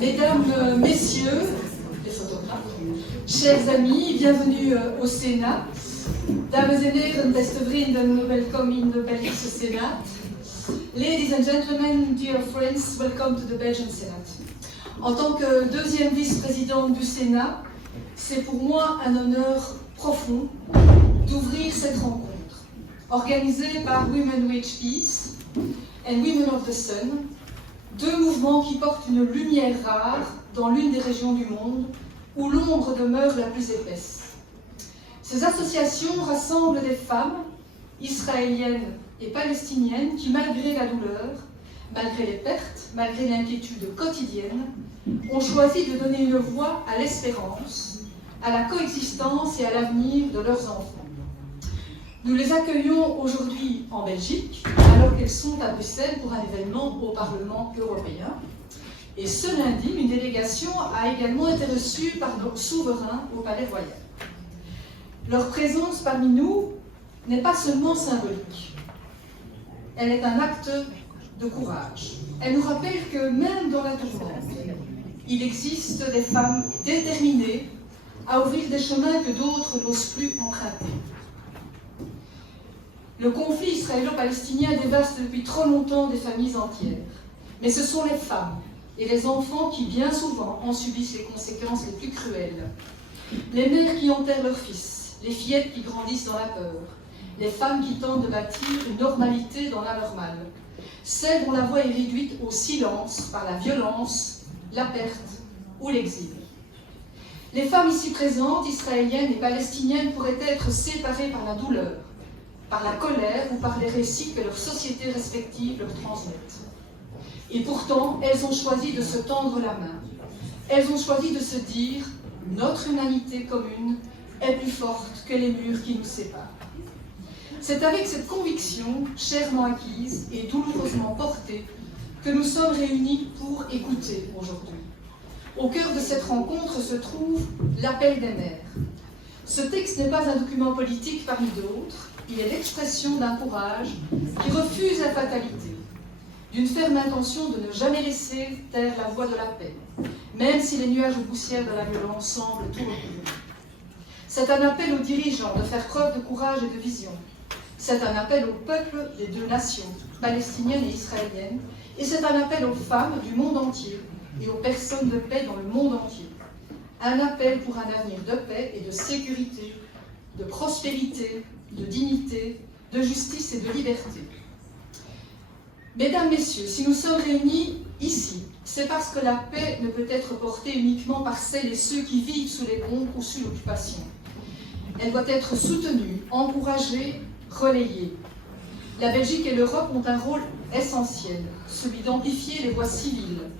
Mesdames, Messieurs, les photographes, chers amis, bienvenue au Sénat. Dames en heren, beste vrienden, welkom in de Belgische Senat. Ladies and gentlemen, dear friends, welcome to the Belgian Senate. En tant que deuxième vice-présidente du Sénat, c'est pour moi un honneur profond d'ouvrir cette rencontre, organisée par Women Who Peace and Women of the Sun, deux mouvements qui portent une lumière rare dans l'une des régions du monde où l'ombre demeure la plus épaisse. Ces associations rassemblent des femmes israéliennes et palestiniennes qui, malgré la douleur, malgré les pertes, malgré l'inquiétude quotidienne, ont choisi de donner une voix à l'espérance, à la coexistence et à l'avenir de leurs enfants. Nous les accueillons aujourd'hui en Belgique, alors qu'elles sont à Bruxelles pour un événement au Parlement européen. Et ce lundi, une délégation a également été reçue par nos souverains au Palais Royal. Leur présence parmi nous n'est pas seulement symbolique, elle est un acte de courage. Elle nous rappelle que même dans la tourmente, il existe des femmes déterminées à ouvrir des chemins que d'autres n'osent plus emprunter. Le conflit israélo-palestinien dévaste depuis trop longtemps des familles entières. Mais ce sont les femmes et les enfants qui, bien souvent, en subissent les conséquences les plus cruelles. Les mères qui enterrent leurs fils, les fillettes qui grandissent dans la peur, les femmes qui tentent de bâtir une normalité dans l'anormal, celles dont la voix est réduite au silence par la violence, la perte ou l'exil. Les femmes ici présentes, israéliennes et palestiniennes, pourraient être séparées par la douleur, par la colère ou par les récits que leurs sociétés respectives leur transmettent. Et pourtant, elles ont choisi de se tendre la main. Elles ont choisi de se dire « Notre humanité commune est plus forte que les murs qui nous séparent ». C'est avec cette conviction, chèrement acquise et douloureusement portée, que nous sommes réunis pour écouter aujourd'hui. Au cœur de cette rencontre se trouve l'appel des mères. Ce texte n'est pas un document politique parmi d'autres, il est l'expression d'un courage qui refuse la fatalité, d'une ferme intention de ne jamais laisser taire la voix de la paix, même si les nuages de poussière de la violence semblent tout recouvrir. C'est un appel aux dirigeants de faire preuve de courage et de vision. C'est un appel aux peuples des deux nations, palestiniennes et israéliennes, et c'est un appel aux femmes du monde entier et aux personnes de paix dans le monde entier. Un appel pour un avenir de paix et de sécurité, de prospérité, de dignité, de justice et de liberté. Mesdames, Messieurs, si nous sommes réunis ici, c'est parce que la paix ne peut être portée uniquement par celles et ceux qui vivent sous les bombes ou sous l'occupation. Elle doit être soutenue, encouragée, relayée. La Belgique et l'Europe ont un rôle essentiel, celui d'amplifier les voix civiles,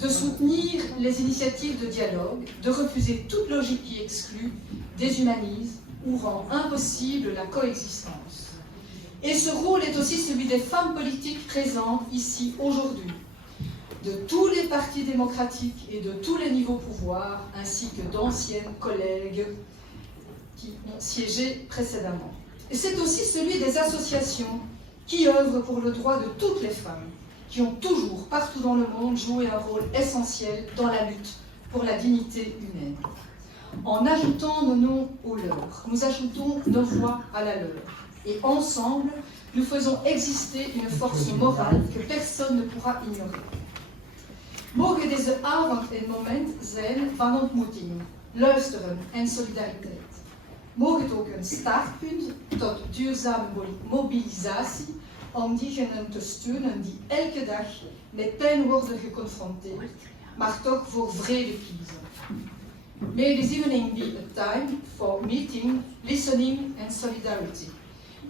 de soutenir les initiatives de dialogue, de refuser toute logique qui exclut, déshumanise ou rend impossible la coexistence. Et ce rôle est aussi celui des femmes politiques présentes ici aujourd'hui, de tous les partis démocratiques et de tous les niveaux pouvoirs, ainsi que d'anciennes collègues qui ont siégé précédemment. Et c'est aussi celui des associations qui œuvrent pour le droit de toutes les femmes, qui ont toujours, partout dans le monde, joué un rôle essentiel dans la lutte pour la dignité humaine. En ajoutant nos noms aux leurs, nous ajoutons nos voix à la leur. Et ensemble, nous faisons exister une force morale que personne ne pourra ignorer. Mogen deze avond een moment zijn van ontmoeting, luisteren en solidariteit. Mogen het ook een startpunt tot duurzame mobilisatie om diegenen te steunen die elke dag met pijn worden geconfronteerd, maar toch voor vrede kiezen. May this evening be a time for meeting, listening and solidarity.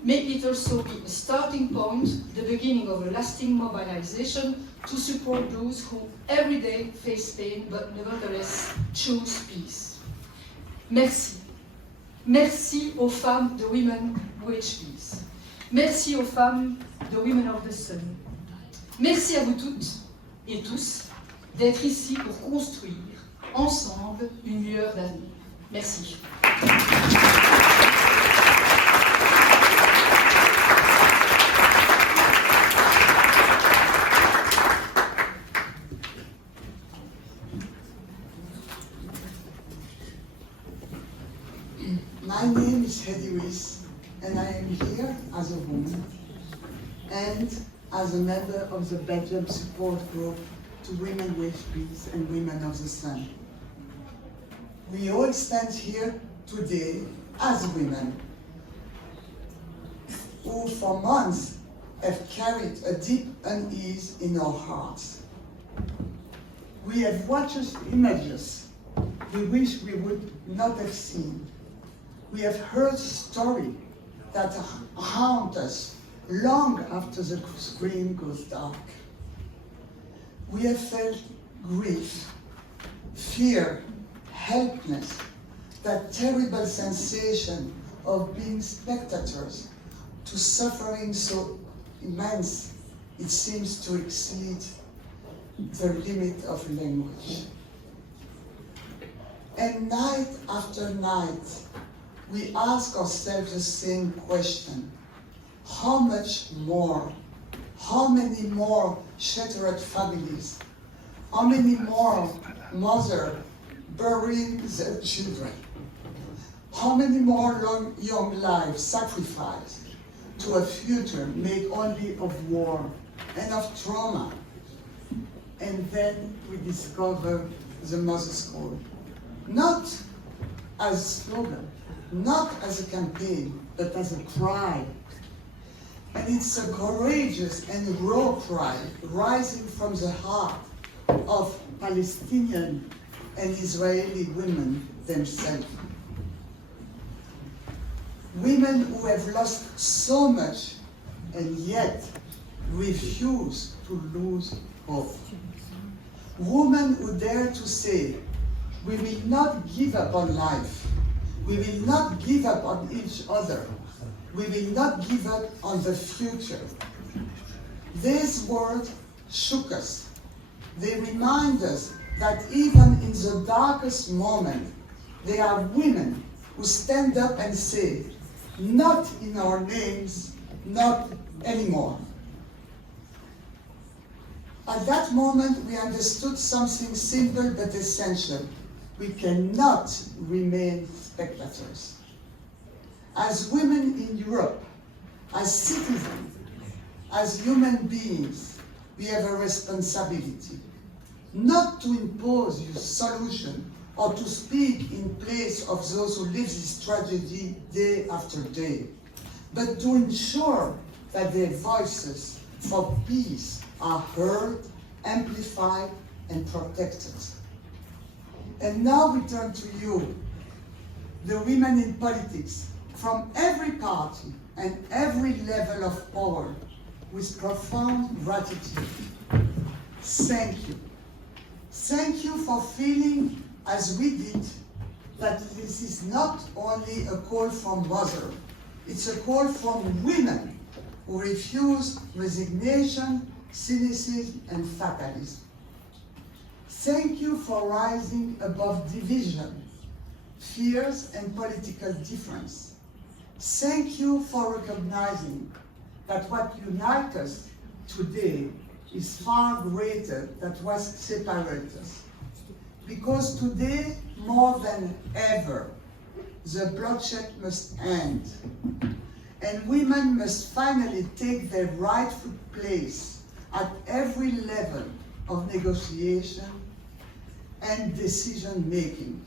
May it also be a starting point, the beginning of a lasting mobilization to support those who every day face pain but nevertheless choose peace. Merci. Merci aux femmes de Women Who Peace. Merci aux femmes de Women of the Sun. Merci à vous toutes et tous d'être ici pour construire ensemble une lueur d'avenir. Merci. as a member of the Belgian Support Group to Women with Peace and Women of the Sun. We all stand here today as women who for months have carried a deep unease in our hearts. We have watched images we wish we would not have seen. We have heard stories that haunt us long after the screen goes dark. We have felt grief, fear, helplessness, that terrible sensation of being spectators to suffering so immense it seems to exceed the limit of language. And night after night, we ask ourselves the same question: how much more? How many more shattered families? How many more mothers burying their children? How many more young lives sacrificed to a future made only of war and of trauma? And then we discover the Mother's Call, not as a slogan, not as a campaign, but as a cry. And it's a courageous and raw cry rising from the heart of Palestinian and Israeli women themselves. Women who have lost so much and yet refuse to lose hope. Women who dare to say, we will not give up on life. We will not give up on each other. We will not give up on the future. These words shook us. They remind us that even in the darkest moment, there are women who stand up and say, not in our names, not anymore. At that moment, we understood something simple but essential. We cannot remain spectators. As women in Europe, as citizens, as human beings, we have a responsibility, not to impose a solution or to speak in place of those who live this tragedy day after day, but to ensure that their voices for peace are heard, amplified, and protected. And now we turn to you, the women in politics, from every party and every level of power, with profound gratitude. Thank you. Thank you for feeling, as we did, that this is not only a call from mothers, it's a call from women who refuse resignation, cynicism, and fatalism. Thank you for rising above division, fears, and political difference. Thank you for recognizing that what unites us today is far greater than what separates us. Because today, more than ever, the bloodshed must end. And women must finally take their rightful place at every level of negotiation and decision making.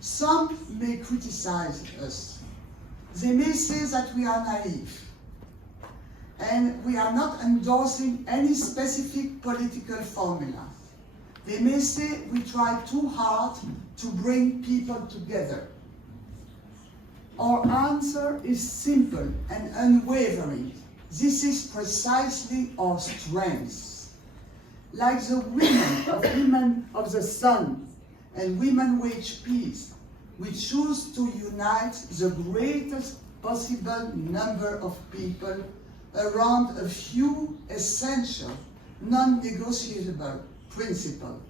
Some may criticize us. They may say that we are naive and we are not endorsing any specific political formula. They may say we try too hard to bring people together. Our answer is simple and unwavering. This is precisely our strength. Like the women of the Sun and Women with Peace, we choose to unite the greatest possible number of people around a few essential, non-negotiable principles: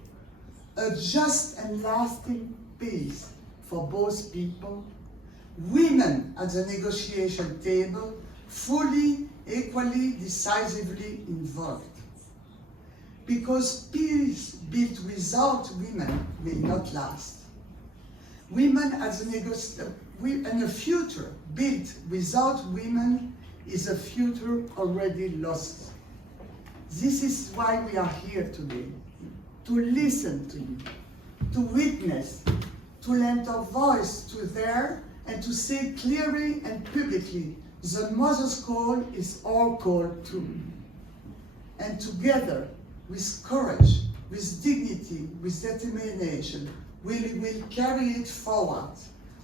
a just and lasting peace for both people, women at the negotiation table, fully, equally, decisively involved. Because peace built without women will not last. Women as and a future built without women is a future already lost. This is why we are here today, to listen to you, to witness, to lend our voice to there, and to say clearly and publicly, the mother's call is our call too. And together, with courage, with dignity, with determination, we will carry it forward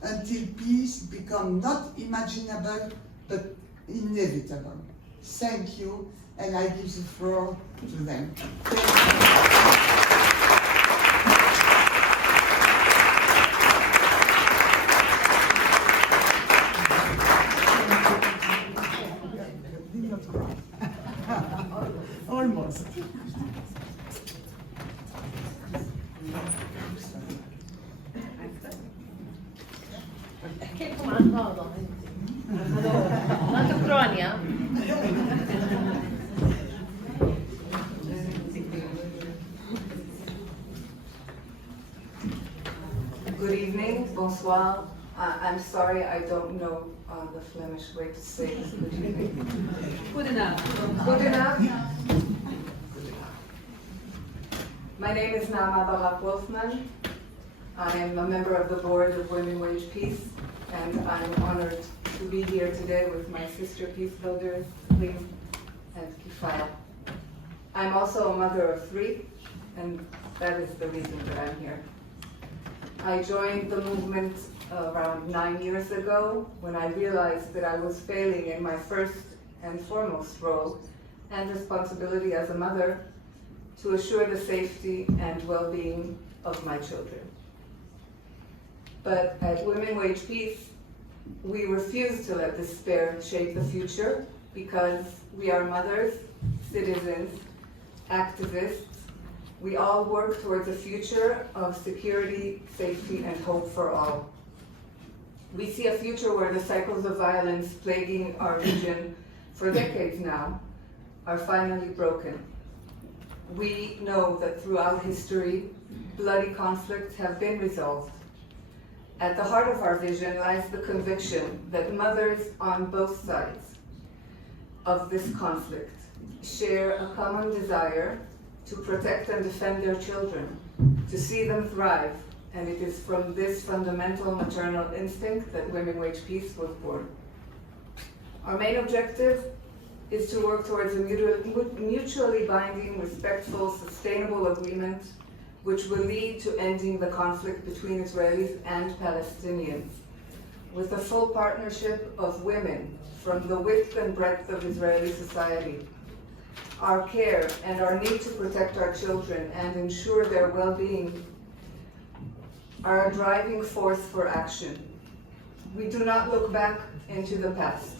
until peace becomes not imaginable, but inevitable. Thank you, and I give the floor to them. Almost. كيفكم عن هذا؟ ما تقرأني. Good evening, bonsoir. I'm sorry I don't know the Flemish way to say good evening. Good enough. Good enough? My name is Nama Barak-Wolfman. I am a member of the board of Women Wage Peace, and I'm honored to be here today with my sister peacebuilders, Lim and Kifaya. I'm also a mother of 3, and that is the reason that I'm here. I joined the movement around 9 years ago when I realized that I was failing in my first and foremost role and responsibility as a mother to assure the safety and well-being of my children. But at Women Wage Peace, we refuse to let despair shape the future because we are mothers, citizens, activists. We all work towards a future of security, safety, and hope for all. We see a future where the cycles of violence plaguing our region for decades now are finally broken. We know that throughout history, bloody conflicts have been resolved. At the heart of our vision lies the conviction that mothers on both sides of this conflict share a common desire to protect and defend their children, to see them thrive, and it is from this fundamental maternal instinct that Women Wage Peace was born. Our main objective is to work towards a mutually binding, respectful, sustainable agreement which will lead to ending the conflict between Israelis and Palestinians, with the full partnership of women from the width and breadth of Israeli society. Our care and our need to protect our children and ensure their well-being are a driving force for action. We do not look back into the past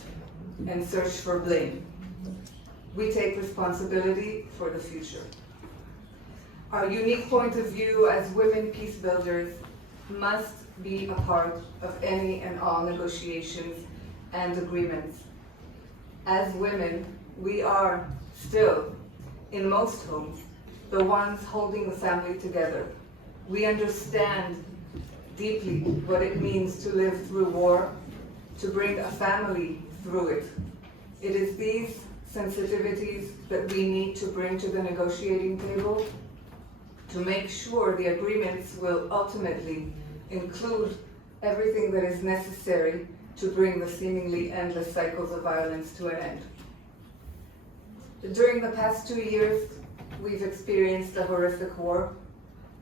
and search for blame. We take responsibility for the future. Our unique point of view as women peacebuilders must be a part of any and all negotiations and agreements. As women, we are still, in most homes, the ones holding the family together. We understand deeply what it means to live through war, to bring a family through it. It is these sensitivities that we need to bring to the negotiating table to make sure the agreements will ultimately include everything that is necessary to bring the seemingly endless cycles of violence to an end. During the past 2 years, we've experienced a horrific war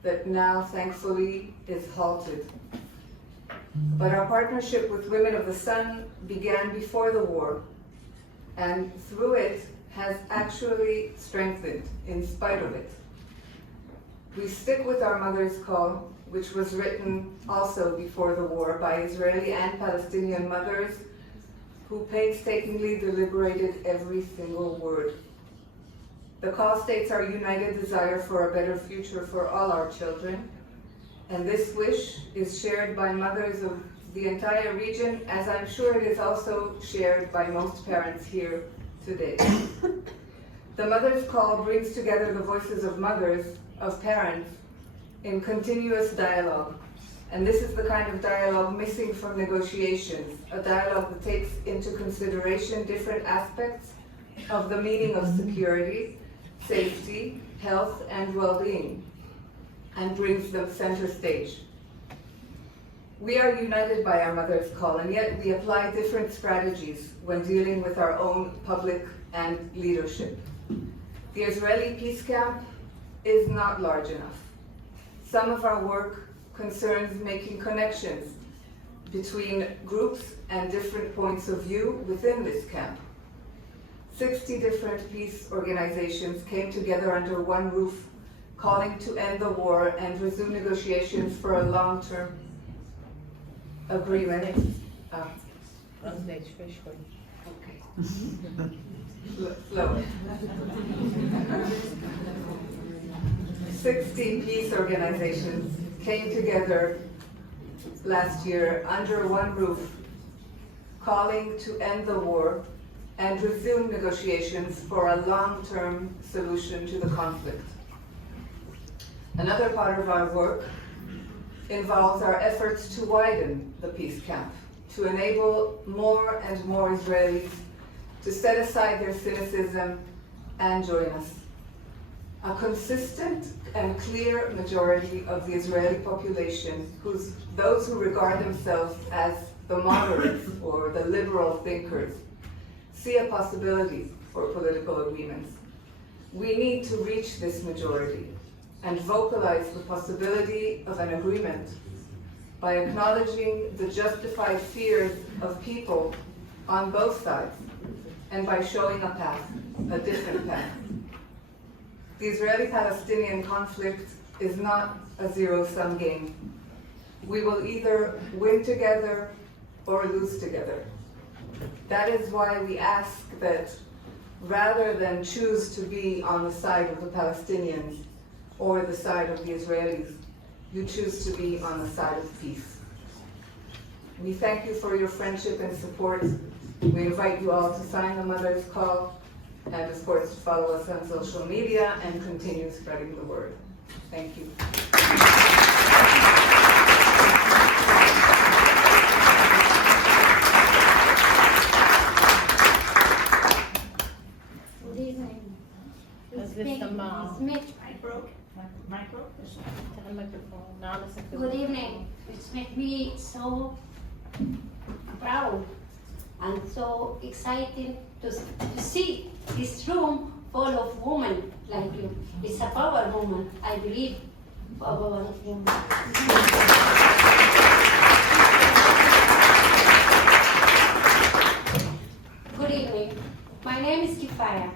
that now, thankfully, is halted. But our partnership with Women of the Sun began before the war, and through it has actually strengthened in spite of it. We stick with our mother's call, which was written also before the war by Israeli and Palestinian mothers who painstakingly deliberated every single word. The call states our united desire for a better future for all our children, and this wish is shared by mothers of the entire region, as I'm sure it is also shared by most parents here today. The Mother's Call brings together the voices of mothers, of parents, in continuous dialogue, And this is the kind of dialogue missing from negotiations, a dialogue that takes into consideration different aspects of the meaning of security, safety, health, and well-being, and brings them center stage. We are united by our mother's call, and yet we apply different strategies when dealing with our own public and leadership. The Israeli peace camp is not large enough. Some of our work concerns making connections between groups and different points of view within this camp. 60 different peace organizations came together under one roof, calling to end the war and resume negotiations for a long-term agreement. Translate, fishbowl. Okay. Slow. 60 peace organizations came together last year under one roof, calling to end the war and resume negotiations for a long-term solution to the conflict. Another part of our work involves our efforts to widen the peace camp, to enable more and more Israelis to set aside their cynicism and join us. A consistent and clear majority of the Israeli population, those who regard themselves as the moderates or the liberal thinkers, see a possibility for political agreements. We need to reach this majority and vocalize the possibility of an agreement by acknowledging the justified fears of people on both sides and by showing a path, a different path. The Israeli-Palestinian conflict is not a zero-sum game. We will either win together or lose together. That is why we ask that rather than choose to be on the side of the Palestinians or the side of the Israelis, you choose to be on the side of peace. We thank you for your friendship and support. We invite you all to sign the Mother's Call and of course to follow us on social media and continue spreading the word. Thank you. Good evening. Is this the mom? Good evening. It's made me so proud and so excited to see this room full of women like you. It's a power woman, I believe. Power woman. Good evening. My name is Kifaya.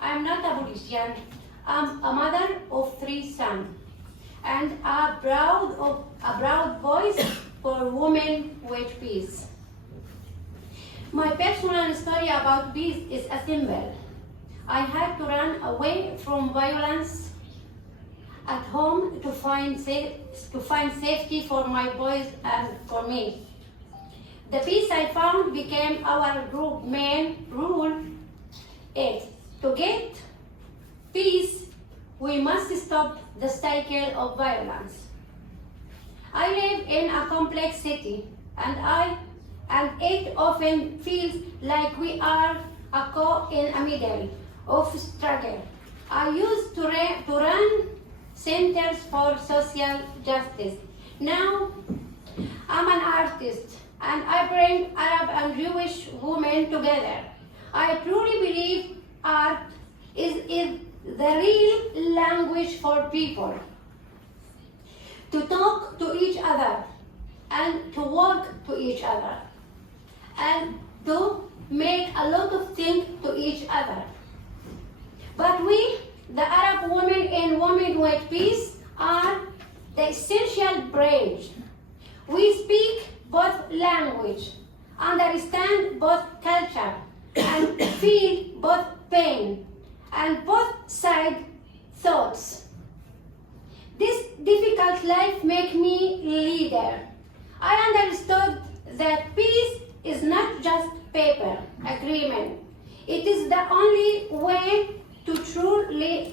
I am not a politician. I'm a mother of 3 sons and a proud voice for women with peace. My personal story about peace is a symbol. I had to run away from violence at home to find safety for my boys and for me. The peace I found became our group main rule. To get peace, we must stop the cycle of violence. I live in a complex city, and it often feels like we are caught in a middle of struggle. I used to run centers for social justice. Now, I'm an artist, and I bring Arab and Jewish women together. I truly believe art is the real language for people to talk to each other and to work to each other and to make a lot of things to each other. But we, the Arab women and women with peace, are the essential bridge. We speak both language, understand both culture, and feel both pain and both side thoughts. This difficult life made me leader. I understood that peace is not just paper agreement. It is the only way to truly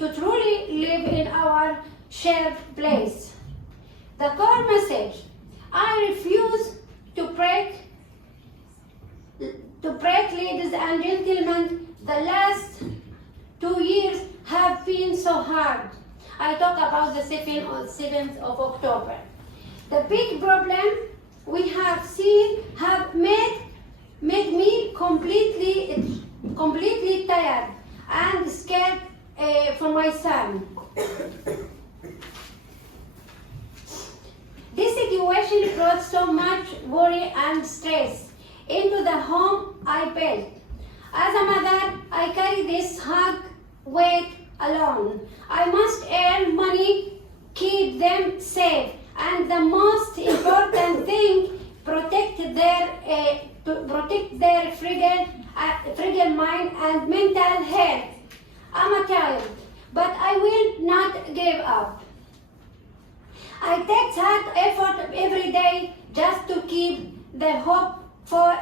live in our shared place. The core message I refuse to break, ladies and gentlemen. The last 2 years have been so hard. I talk about the 7th of October. The big problem we have seen have made me completely tired and scared for my son. This situation brought so much worry and stress into the home I built. As a mother, I carry this hard weight alone. I must earn money, keep them safe, and the most important thing, protect their fragile mind and mental health. I'm a child, but I will not give up. I take hard effort every day just to keep the hope for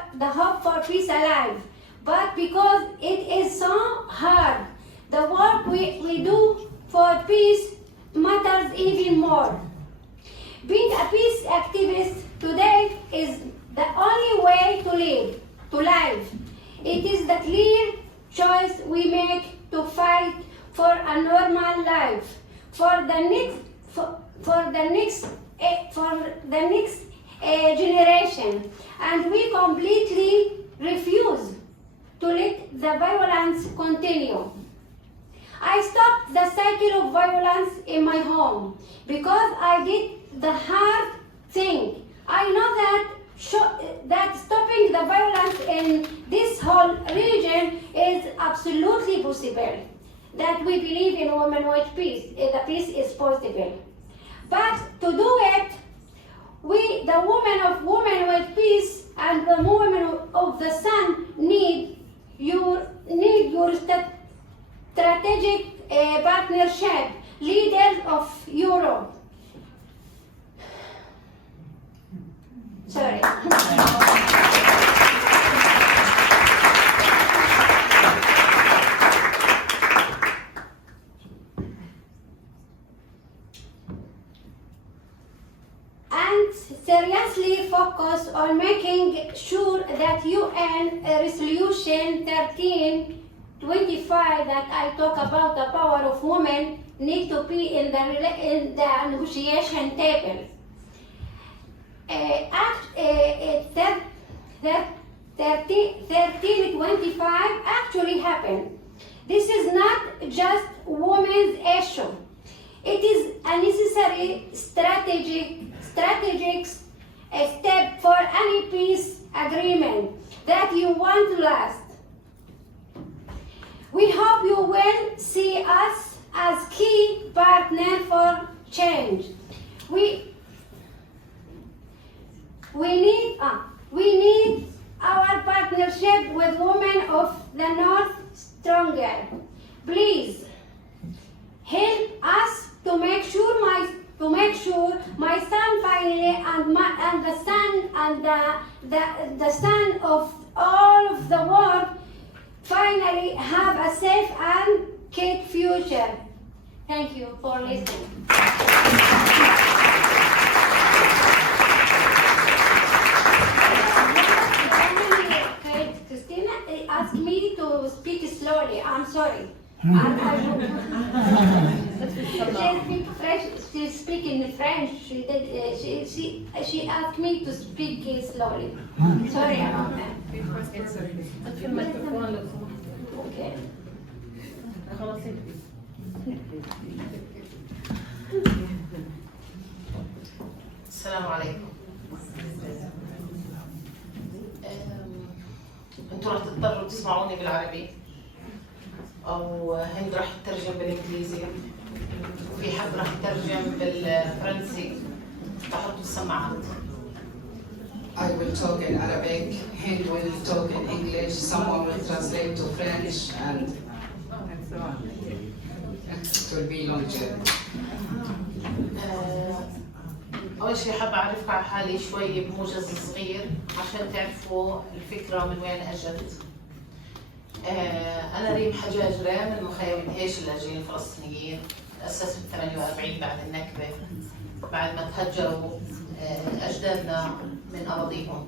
peace alive. But because it is so hard, the work we do for peace matters even more. Being a peace activist today is the only way to live. It is the clear choice we make to fight for a normal life, for the next generation, and we completely refuse to let the violence continue. I stopped the cycle of violence in my home because I did the hard thing. I know that stopping the violence in this whole region is absolutely possible. That we believe in women with peace. The peace is possible. But to do it, the women with peace and the women of the sun need your strategic partnership, leaders of Europe. Sorry. And seriously focus on making sure that UN Resolution 1325 that I talk about the power of women need to be in the negotiation table. 1325 actually happened. This is not just women's issue. It is a necessary strategic step for any peace agreement that you want to last. We hope you will see us as key partner for change. We need our partnership with women of the North stronger. Please help us to make sure my son finally and the son of all of the world finally have a safe and good future. Thank you for listening. Christina asked me to speak slowly. I'm sorry. She speaks in French. She asked me to speak slowly. Sorry about that. Okay. السلام عليكم. انتوا رح تضطروا تسمعوني بالعربي او هند رح تترجم بالانجليزي وفي حد رح يترجم بالفرنسي. تحطوا السماعات. I will talk in Arabic, Hind will talk in English, someone will translate to French, and so on. It will be long journey. أول شيء حابة أعرفكم على حالي شوي بموجز صغير عشان تعرفوا الفكرة من وين أجت. أنا ريم حجاجرة من مخيم هيش اللاجئين الفلسطينيين، تأسست ب 48 بعد النكبة، بعد ما تهجروا أجدادنا من أراضيهم.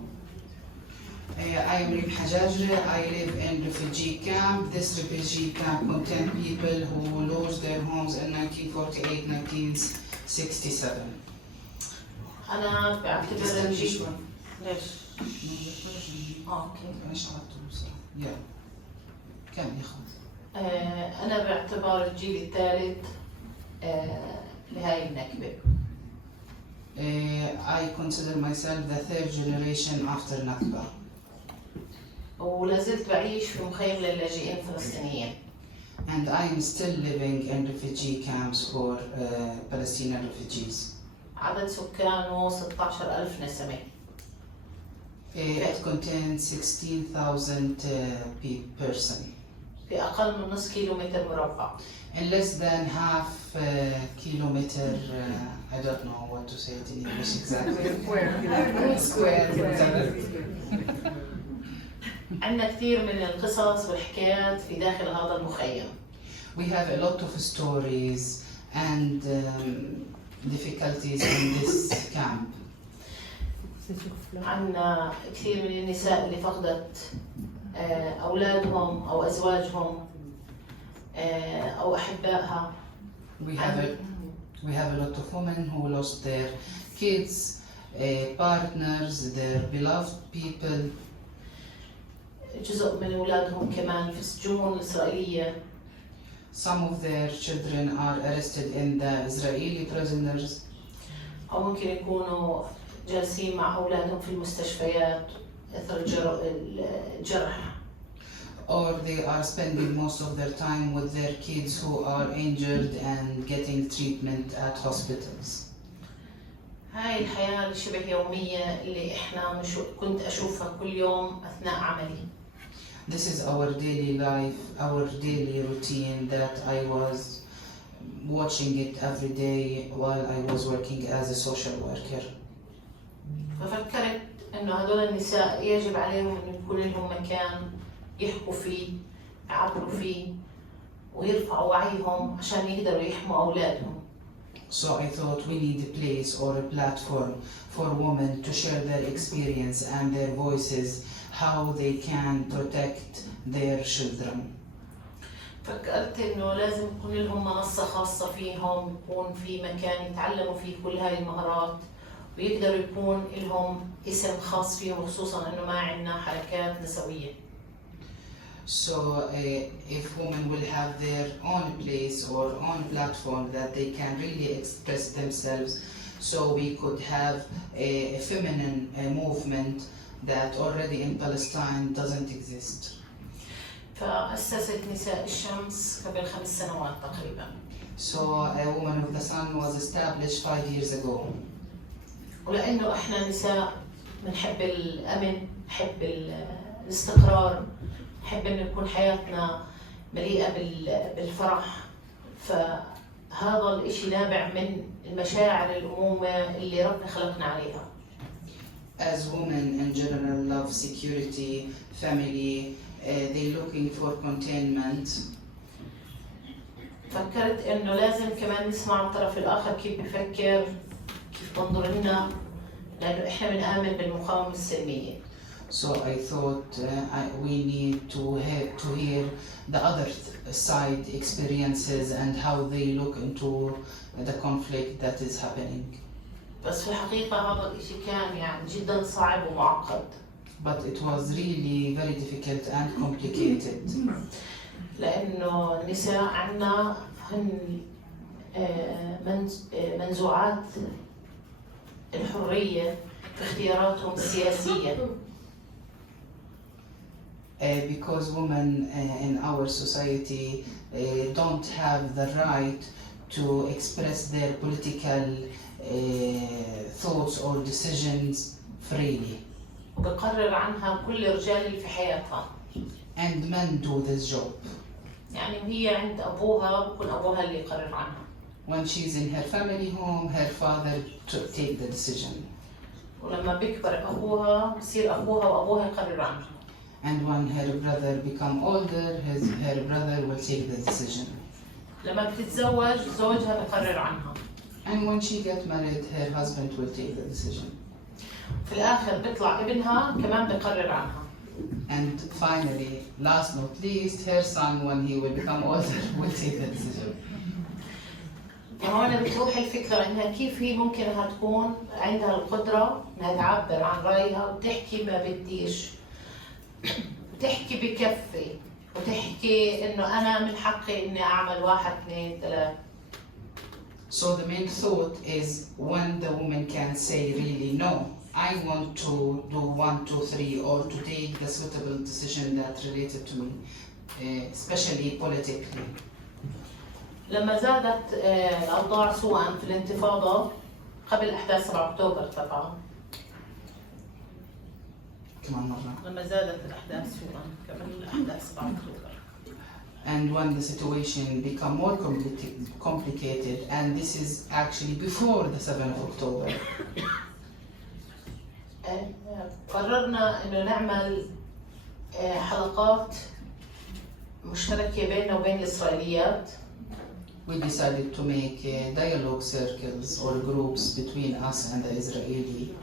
I am Reem Hajajre. I live in refugee camp. This refugee camp contains people who lost their homes in 1948-1967. أنا بعتبر الجيل ليش؟ أوكي. Yeah. كم ياخذ؟ أنا بعتبر الجيل الثالث لهاي النكبة. I consider myself the third generation after Nakba. ولا زلت بعيش في مخيم للاجئين فلسطينيين. And I am still living in refugee camps for Palestinian refugees. عدد سكانه 16,000 نسمة. It contains 16,000 person. في أقل من نصف كيلومتر مربع. In less than half kilometer, I don't know what to say it in English exactly. Square. عندنا كثير من القصص والحكايات في داخل هذا المخيم. We have a lot of stories and difficulties in this camp. عندنا كثير من النساء اللي فقدت أولادهم أو أزواجهم أو أحبائها. We have a lot of women who lost their kids, partners, their beloved people. جزء من أولادهم كمان في السجون الإسرائيلية. Some of their children are arrested in the Israeli prisoners. أو ممكن يكونوا جالسين مع أولادهم في المستشفيات أثر الجرح. Or they are spending most of their time with their kids who are injured and getting treatment at hospitals. هاي الحياة الشبه يومية اللي إحنا كنت أشوفها كل يوم أثناء عملي. This is our daily life, our daily routine that I was watching it every day while I was working as a social worker. ففكرت إنه هدول النساء يجب عليهم إنه يكون لهم مكان يحكوا فيه، يعبروا فيه، ويرفعوا وعيهم عشان يقدروا يحموا أولادهم. So I thought we need a place or a platform for women to share their experience and their voices, how they can protect their children. فكرت إنه لازم يكون لهم منصة خاصة فيهم، يكون في مكان يتعلموا فيه كل هاي المهارات، ويقدروا يكون لهم اسم خاص فيهم، خصوصاً إنه ما عندنا حركات نسوية. So if women will have their own place or own platform that they can really express themselves, so we could have a feminine movement that already in Palestine doesn't exist. فأسست نساء الشمس قبل 5 سنوات تقريباً. So a Woman of the Sun was established 5 years ago. ولأنه إحنا نساء بنحب الأمن، نحب الاستقرار، نحب إنه يكون حياتنا مليئة بالفرح، فهذا الإشي نابع من المشاعر الأمومة اللي ربنا خلقنا عليها. As women in general love security, family, they're looking for containment. فكرت إنه لازم كمان نسمع الطرف الآخر كيف بفكر، كيف بنظر لنا، لأنه إحنا بنآمن بالمقاومة السلمية. So I thought we need to hear the other side experiences and how they look into the conflict that is happening. بس في الحقيقة هذا الإشي كان يعني جدا صعب ومعقد. But it was really very difficult and complicated. لأنه النساء عنا هن منزوعات الحرية في اختياراتهم السياسية. Because women in our society don't have the right to express their political thoughts or decisions freely. وبقرر عنها كل الرجال اللي في حياتها. And men do this job. يعني وهي عند أبوها بكون أبوها اللي يقرر عنها. When she's in her family home, her father take the decision. ولما بيكبر أبوها بصير أبوها وأبوها يقرر عنها. And when her brother become older, her brother will take the decision. لما بتتزوج زوجها بقرر عنها. And when she gets married, her husband will take the decision. في الآخر بيطلع ابنها كمان بقرر عنها. And finally, last not least, her son, when he will become older, will take the decision. فهون بتروح الفكرة إنها كيف هي ممكن إنها تكون عندها القدرة إنها تعبر عن رأيها وتحكي ما بديش، وتحكي بكفي، وتحكي إنه أنا من حقي إني أعمل 1 2 3. So the main thought is when the woman can say really no, I want to do 1 2 3 or to take the suitable decision that related to me, especially politically. لما زادت الأوضاع سوءا في الانتفاضة قبل أحداث 7 أكتوبر طبعا. كمان مرة. لما زادت الأحداث سوءا قبل أحداث 7 أكتوبر. And when the situation become more complicated, and this is actually before the 7th of October. قررنا إنه نعمل حلقات مشتركة بيننا وبين الإسرائيليات. We decided to make dialogue circles or groups between us and the Israeli.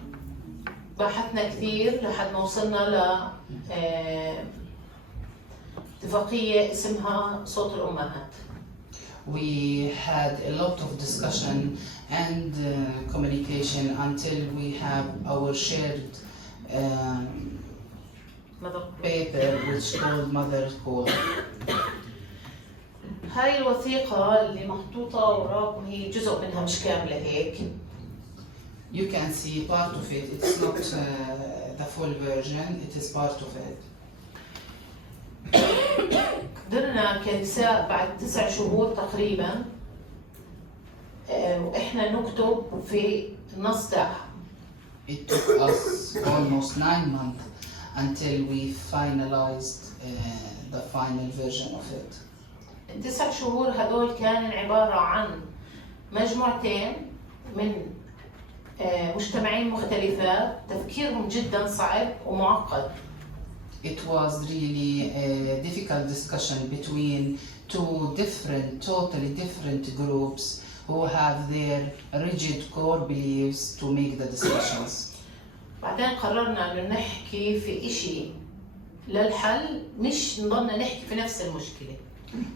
بحثنا كثير لحد ما وصلنا ل اتفاقية اسمها صوت الأمهات. We had a lot of discussion and communication until we have our shared paper which called Mother Call. هاي الوثيقة اللي محطوطة وراكم هي جزء منها مش كاملة هيك. You can see part of it. It's not the full version. It is part of it. قدرنا كنساء بعد 9 شهور تقريبا وإحنا نكتب في نص تاعها. It took us almost 9 months until we finalized the final version of it. ال9 شهور هدول كانوا عبارة عن مجموعتين من مجتمعين مختلفات تفكيرهم جدا صعب ومعقد. It was really a difficult discussion between two totally different groups who have their rigid core beliefs to make the discussions. بعدين قررنا إنه نحكي في إشي للحل مش نضلنا نحكي في نفس المشكلة.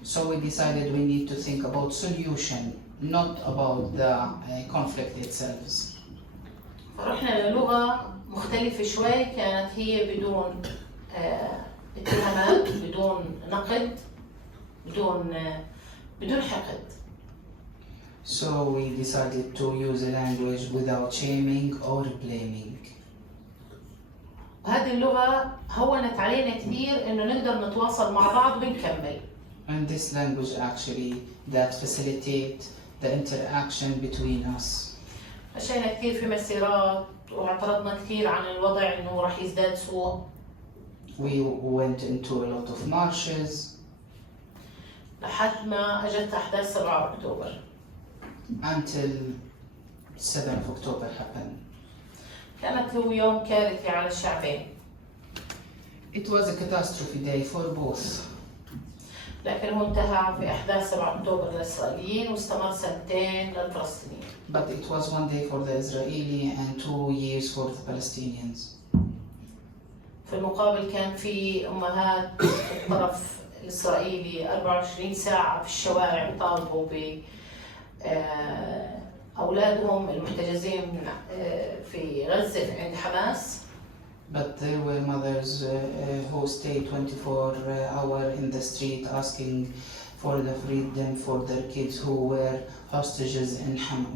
So we decided we need to think about solution, not about the conflict itself. فرحنا للغة مختلفة شوي كانت هي بدون اتهامات، بدون نقد، بدون حقد. So we decided to use a language without shaming or blaming. وهذه اللغة هونت علينا كثير إنه نقدر نتواصل مع بعض ونكمل. And this language actually that facilitate the interaction between us. مشينا كثير في مسيرات واعترضنا كثير عن الوضع إنه راح يزداد سوء. We went into a lot of marches. لحد ما أجت أحداث 7 أكتوبر. Until 7th October happened. كانت هو يوم كارثي على الشعبين. It was a catastrophe day for both. لكن هو انتهى في أحداث 7 أكتوبر للإسرائيليين واستمر 2 للفلسطينيين. But it was 1 day for the Israeli and 2 years for the Palestinians. في المقابل كان في أمهات الطرف الإسرائيلي 24 ساعة في الشوارع يطالبوا ب أولادهم المحتجزين في غزة عند حماس. But there were mothers who stayed 24 hours in the street asking for the freedom for their kids who were hostages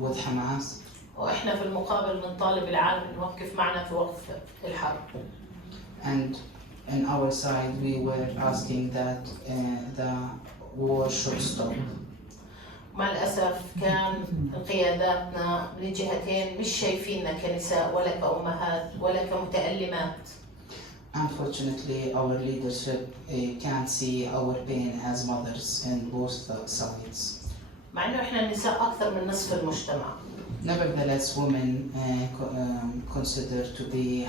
with Hamas. وإحنا في المقابل بنطالب العالم إنه يوقف معنا في وقف الحرب. And on our side we were asking that the war should stop. مع الأسف كان قياداتنا من الجهتين مش شايفيننا كنساء ولا كأمهات ولا كمتألمات. Unfortunately, our leadership can't see our pain as mothers in both sides. مع إنه إحنا النساء أكثر من نصف المجتمع. Nevertheless, women considered to be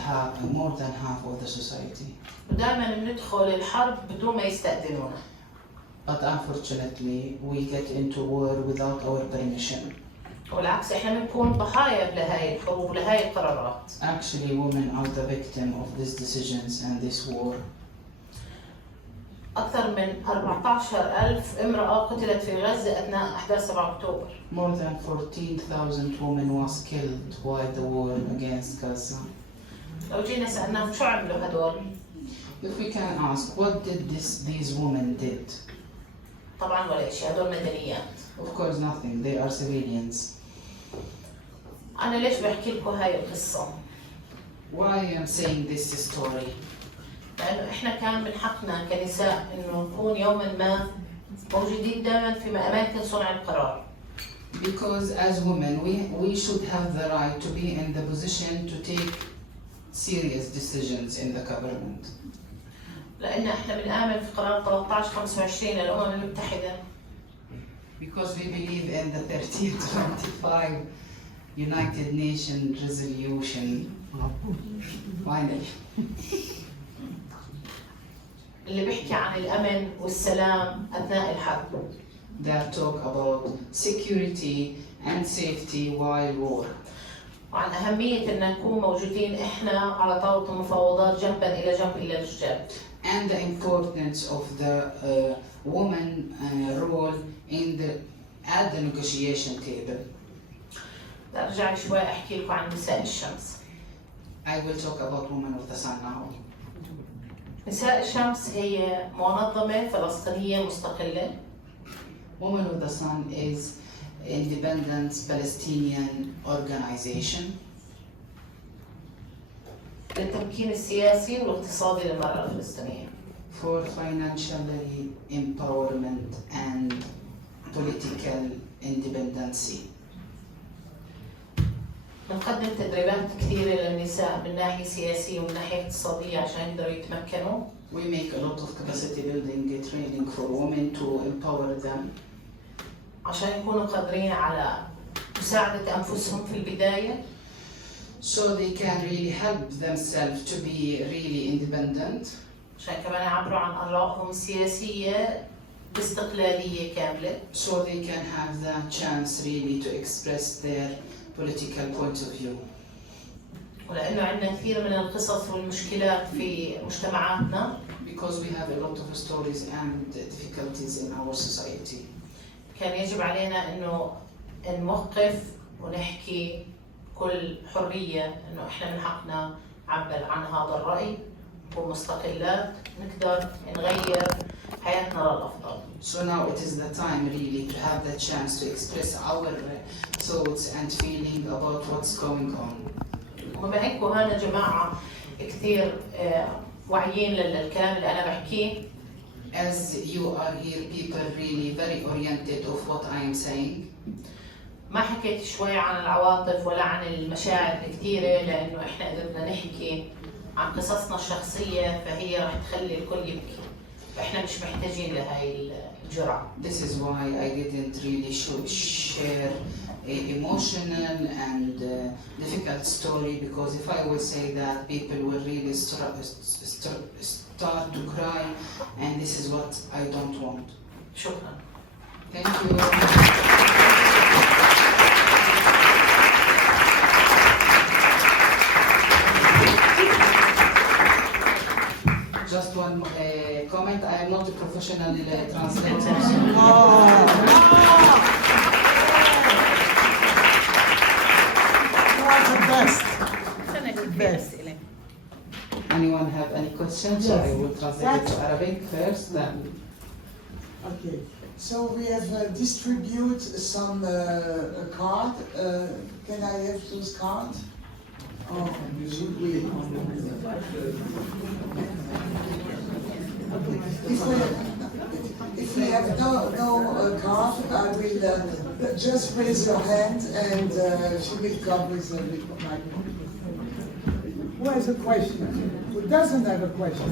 more than half of the society. ودائما بندخل الحرب بدون ما يستأذنونا. But unfortunately, we get into war without our permission. والعكس احنا بنكون ضحايا لهاي الحروب ولهاي القرارات. Actually, women are the victim of these decisions and this war. أكثر من 14,000 امرأة قتلت في غزة أثناء أحداث 7 أكتوبر. More than 14,000 women was killed while the war against Gaza. لو جينا سألناهم شو عملوا هدول؟ If we can ask, what did these women did? طبعا ولا شيء، هدول مدنيات. Of course nothing, they are civilians. أنا ليش بحكي لكم هاي القصة؟ Why I'm saying this story? لأنه إحنا كان من حقنا كنساء إنه نكون يوما ما موجودين دائما في أماكن صنع القرار. Because as women, we should have the right to be in the position to take serious decisions in the government. لأن إحنا بنآمن في قرار 1325 للأمم المتحدة. Because we believe in the 1325 United Nations resolution. Finally. اللي بيحكي عن الأمن والسلام أثناء الحرب. That talk about security and safety while war. وعن أهمية أن نكون موجودين إحنا على طاولة المفاوضات جنبا إلى جنب إلى الرجال. And the importance of the woman role at the negotiation table. أرجع شوي أحكي لكم عن نساء الشمس. I will talk about Women of the Sun now. نساء الشمس هي منظمة فلسطينية مستقلة. Women of the Sun is independent Palestinian organization. للتمكين السياسي والاقتصادي للمرأة الفلسطينية. For financial empowerment and political independency. بنقدم تدريبات كثيرة للنساء من ناحية سياسية ومن ناحية اقتصادية عشان يقدروا يتمكنوا. We make a lot of capacity building training for women to empower them. عشان يكونوا قادرين على مساعدة أنفسهم في البداية. So they can really help themselves to be really independent. عشان كمان يعبروا عن آرائهم السياسية باستقلالية كاملة. So they can have the chance really to express their political point of view. ولأنه عندنا كثير من القصص والمشكلات في مجتمعاتنا. Because we have a lot of stories and difficulties in our society. كان يجب علينا إنه نوقف ونحكي بكل حرية إنه إحنا من حقنا نعبر عن هذا الرأي، نكون مستقلات، نقدر نغير حياتنا للأفضل. So now it is the time really to have the chance to express our thoughts and feeling about what's going on. وبما إنكم هنا جماعة كثير واعيين للكلام اللي أنا بحكيه. As you are here, people really very oriented of what I am saying. ما حكيت شوي عن العواطف ولا عن المشاعر الكثيرة لأنه إحنا قدرنا نحكي عن قصصنا الشخصية فهي راح تخلي الكل يبكي. فإحنا مش محتاجين لهاي الجرعة. This is why I didn't really share an emotional and difficult story, because if I will say that, people will really start to cry, and this is what I don't want. شكرا. Thank you. Just one comment. I am not a professional translator. Best. Anyone have any questions? Yes. I will translate it to Arabic first, then. Okay, so we have distribute some card. Can I have those cards? Oh, should we? If we have no card, I will just raise your hand and she will come with the microphone. Who has a question? Who doesn't have a question?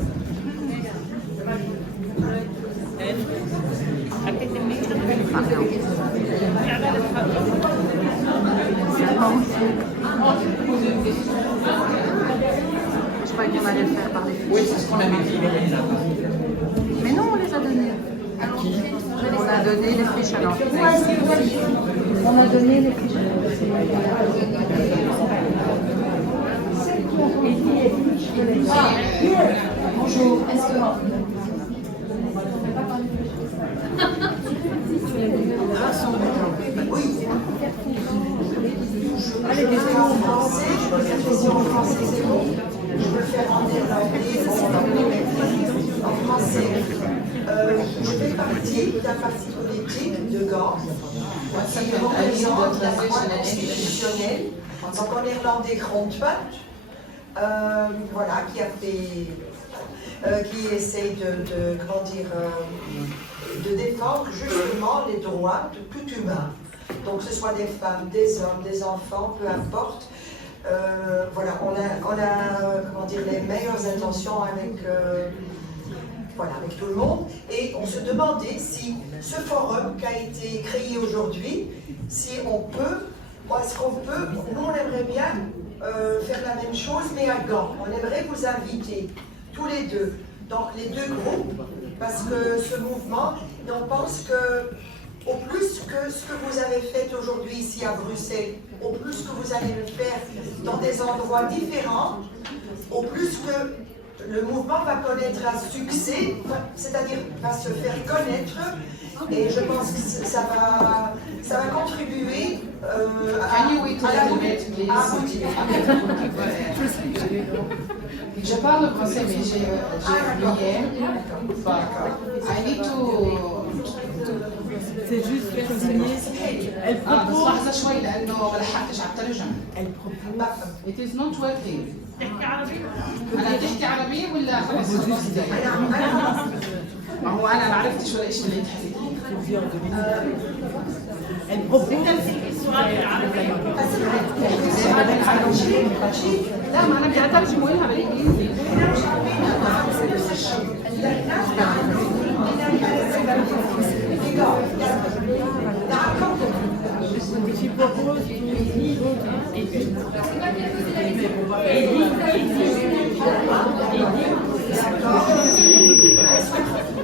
Oui, c'est ce qu'on avait dit. Mais non, on les a donnés. On a donné les fiches alors. Who has a question? On a donné les fiches. Bonjour. Allez, des en français, je pose la question en français, c'est bon. Je peux faire en néerlandais, en français. Je fais partie d'un parti politique de Gand qui représente la droite constitutionnelle. Donc en néerlandais, grondwet, voilà, qui a fait, qui essaye de défendre justement les droits de tout humain. Donc que ce soit des femmes, des hommes, des enfants, peu importe. Voilà, on a comment dire, les meilleures intentions avec, voilà, avec tout le monde. Et on se demandait si ce forum qui a été créé aujourd'hui, si on peut, est-ce qu'on peut, nous on aimerait bien faire la même chose, mais à Gand. On aimerait vous inviter, tous les deux, donc les deux groupes, parce que ce mouvement, on pense que au plus que ce que vous avez fait aujourd'hui ici à Bruxelles, au plus que vous allez le faire dans des endroits différents, au plus que le mouvement va connaître un succès, c'est-à-dire va se faire connaître, et je pense que ça va contribuer à la aboutir. Je parle français, mais j'ai oublié. I need to. C'est juste continuer. Elle propose. لحظة شوي لأنه ما لحقتش على الترجمة. Elle propose. It is not working. أنا بتحكي عربي ولا خلاص؟ ما هو أنا ما عرفتش ولا شيء من اللي تحكي. Elle propose. لا ما أنا بدي أترجم لها بالإنجليزي. Je propose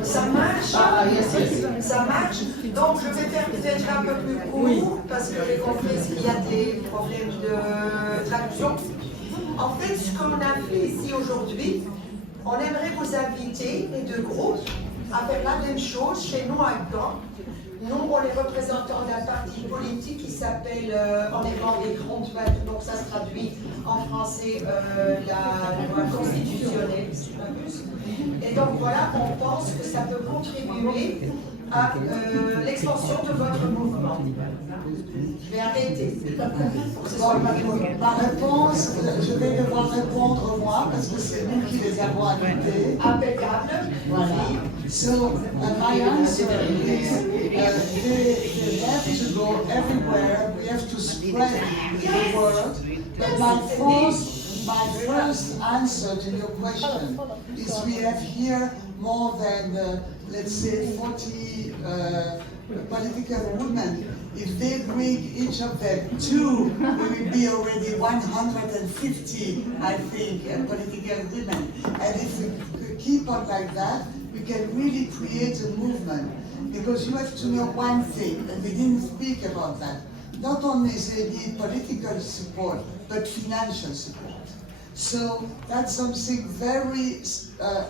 Ça marche, ça marche. Donc je vais faire peut-être un peu plus court parce que j'ai compris qu'il y a des problèmes de traduction. En fait, ce qu'on a fait ici aujourd'hui, on aimerait vous inviter, les deux groupes, à faire la même chose chez nous à Gand. Nous, on est représentants d'un parti politique qui s'appelle en néerlandais grondwet, donc ça se traduit en français la loi constitutionnelle, si je m'abuse. Et donc voilà, on pense que ça peut contribuer à l'expansion de votre mouvement. Je vais arrêter. Ma réponse, je vais devoir répondre moi parce que c'est nous qui les avons invités. Impeccable. Voilà. So my answer is they have to go everywhere. We have to spread the word. But my first answer to your question is we have here more than let's say 40 political women. If they bring each of them two, we will be already 150, I think, political women. And if we keep on like that, we can really create a movement. Because you have to know one thing, and we didn't speak about that. Not only they need political support, but financial support. So that's something very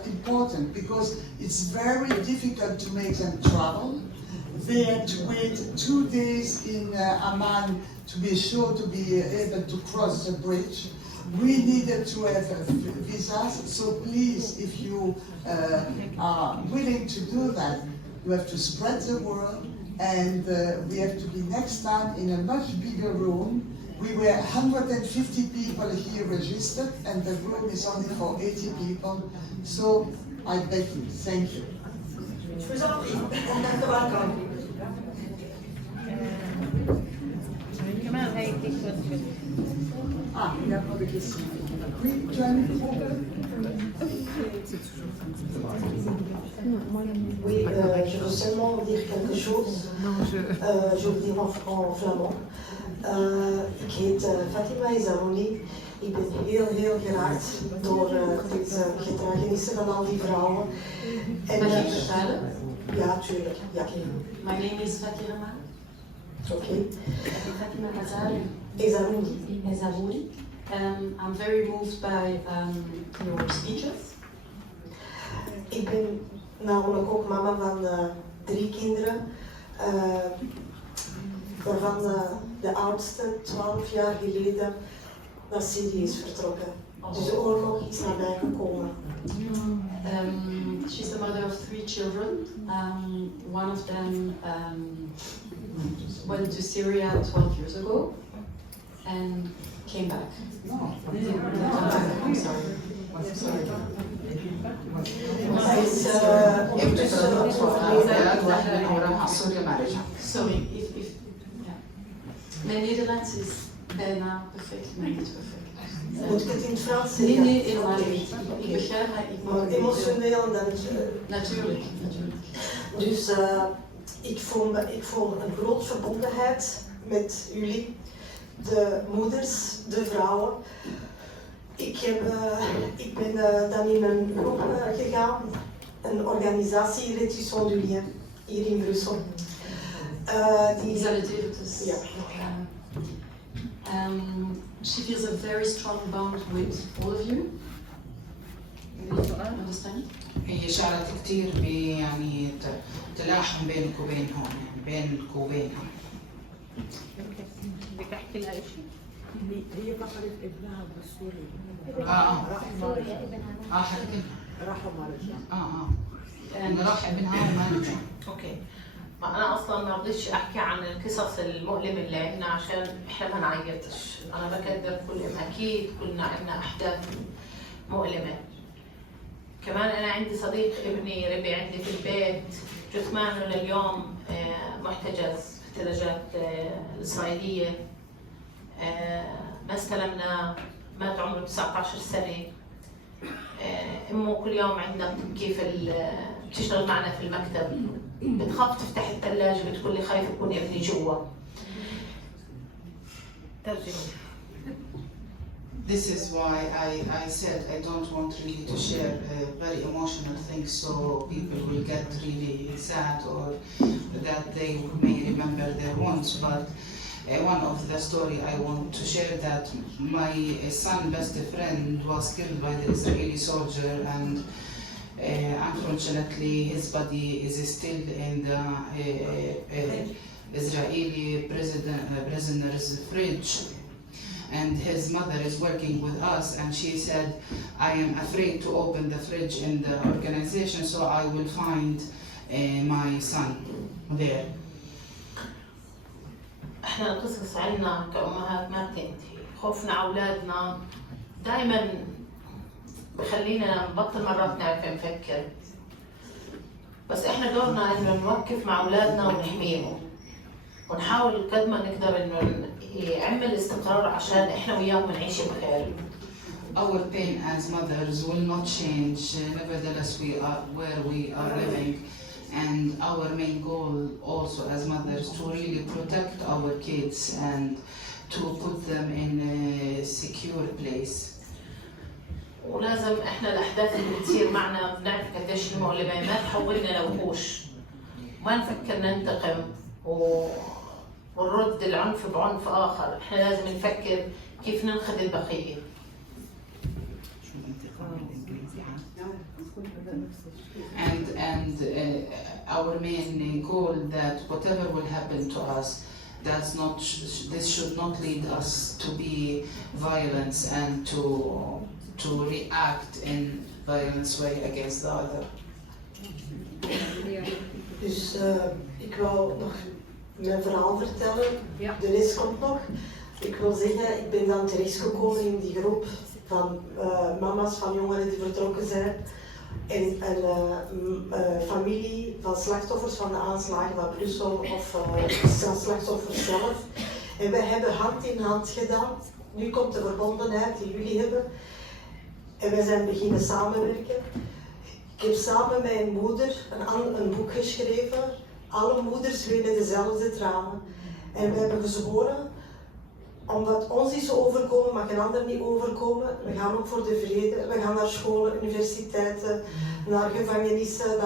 important because it's very difficult to make them travel. They had to wait 2 days in Amman to be sure to be able to cross the bridge. We needed to have visas, so please, if you are willing to do that, you have to spread the word, and we have to be next time in a much bigger room. We were 150 people here registered, and the room is only for 80 people, so I beg you, thank you. Je vous en prie, on est d'accord. Ah, il y a pas de questions. Oui, tu as un micro? Oui, je veux seulement dire quelque chose. Je veux dire en flamand. Ik heet Fatima Izamouli. Ik ben heel geraakt door dit getuigenissen van al die vrouwen. Mag ik vertalen? Ja, tuurlijk. Ja. My name is Fatima. Okay. Fatima Azari. Ezarouli. I'm very moved by your speeches. Ik ben namelijk ook mama van 3 kinderen, waarvan de oudste 12 jaar geleden naar Syrië is vertrokken. Dus de oorlog is naar mij gekomen. She's the mother of 3 children. One of them went to Syria 12 years ago and came back. I'm sorry. Hij is intussen Sorry, if mijn Nederlands is bijna perfect, maar niet perfect. Moet ik het in het Frans zeggen? Nee, helemaal niet. Ik begrijp, maar ik Maar emotioneel en dan... Natuurlijk. Dus ik voel een grote verbondenheid met jullie, de moeders, de vrouwen. Ik ben dan in een groep gegaan, een organisatie Rétisson du Lien, hier in Brussel. Die zal het eventjes... Ja. She feels a very strong bond with all of you. Understand? هي شعرت كثير يعني تلاحم بينك وبينهم يعني بينك وبينهم. بدك احكي لها شيء؟ هي فقدت ابنها بالسوري. حكينا. راحوا ما رجعوا. إنه راح ابنها وما رجع. اوكي. ما انا اصلا ما رضيتش احكي عن القصص المؤلمه اللي عندنا عشان احنا ما نعيطش، انا بكذب كل اكيد كلنا عندنا احداث مؤلمه. كمان انا عندي صديق ابني ربي عندي في البيت، جثمانه لليوم محتجز في الثلاجات الاسرائيليه، ما استلمنا، مات عمره 19 سنه. امه كل يوم عندنا بتبكي بتشتغل معنا في المكتب، بتخاف تفتح الثلاجه، بتقول لي خايفه يكون ابني جوا. This is why I said I don't want really to share very emotional things so people will get really sad or that they may remember their wounds. But one of the story I want to share that my son's best friend was killed by the Israeli soldier, and unfortunately his body is still in the Israeli prisoner's fridge. And his mother is working with us, and she said, I am afraid to open the fridge in the organization, so I will find my son there. احنا القصص عنا كأمهات ما بتنتهي، خوفنا على أولادنا دائما بخلينا نبطل مرات نعرف نفكر، بس احنا دورنا انه نوقف مع أولادنا ونحميهم ونحاول قد ما نقدر انه يعمل استقرار عشان احنا وياهم نعيش بخير. Our pain as mothers will not change, nevertheless we are where we are living, and our main goal also as mothers to really protect our kids and to put them in a secure place. ولازم احنا الاحداث اللي بتصير معنا بنعرف قديش المؤلمه، ما تحولنا لوحوش، ما نفكر ننتقم ونرد العنف بعنف اخر، احنا لازم نفكر كيف ننقذ البقيه. And our main goal that whatever will happen to us, this should not lead us to be violence and to react in violence way against the other. Dus ik wou nog mijn verhaal vertellen. De rest komt nog. Ik wil zeggen, ik ben dan terechtgekomen in die groep van mama's van jongeren die vertrokken zijn. En familie van slachtoffers van de aanslagen van Brussel of slachtoffers zelf. En wij hebben hand in hand gedaan. Nu komt de verbondenheid die jullie hebben. En wij zijn beginnen samenwerken. Ik heb samen met mijn moeder een boek geschreven. Alle moeders wenen dezelfde tranen. En we hebben gezworen, omdat ons is overkomen, mag een ander niet overkomen. We gaan ook voor de vrede. We gaan naar scholen, universiteiten, naar gevangenissen.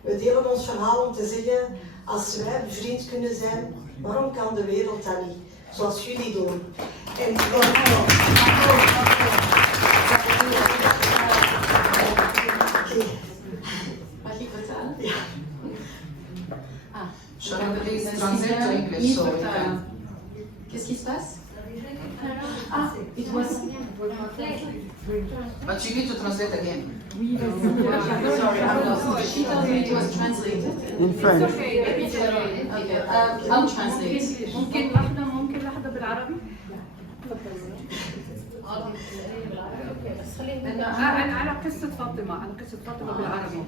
We delen ons verhaal om te zeggen, als wij bevriend kunnen zijn Waarom kan de wereld dat niet? Zoals jullie doen. En Mag ik vertalen? Ja. Shall I please translate to English so we can... Qu'est-ce qui se passe? Ah, it was. But you need to translate again. Sorry, I'm lost. She told me it was translated. In French. Okay, I'll translate. ممكن لحظة بالعربي؟ على قصة فاطمة بالعربي.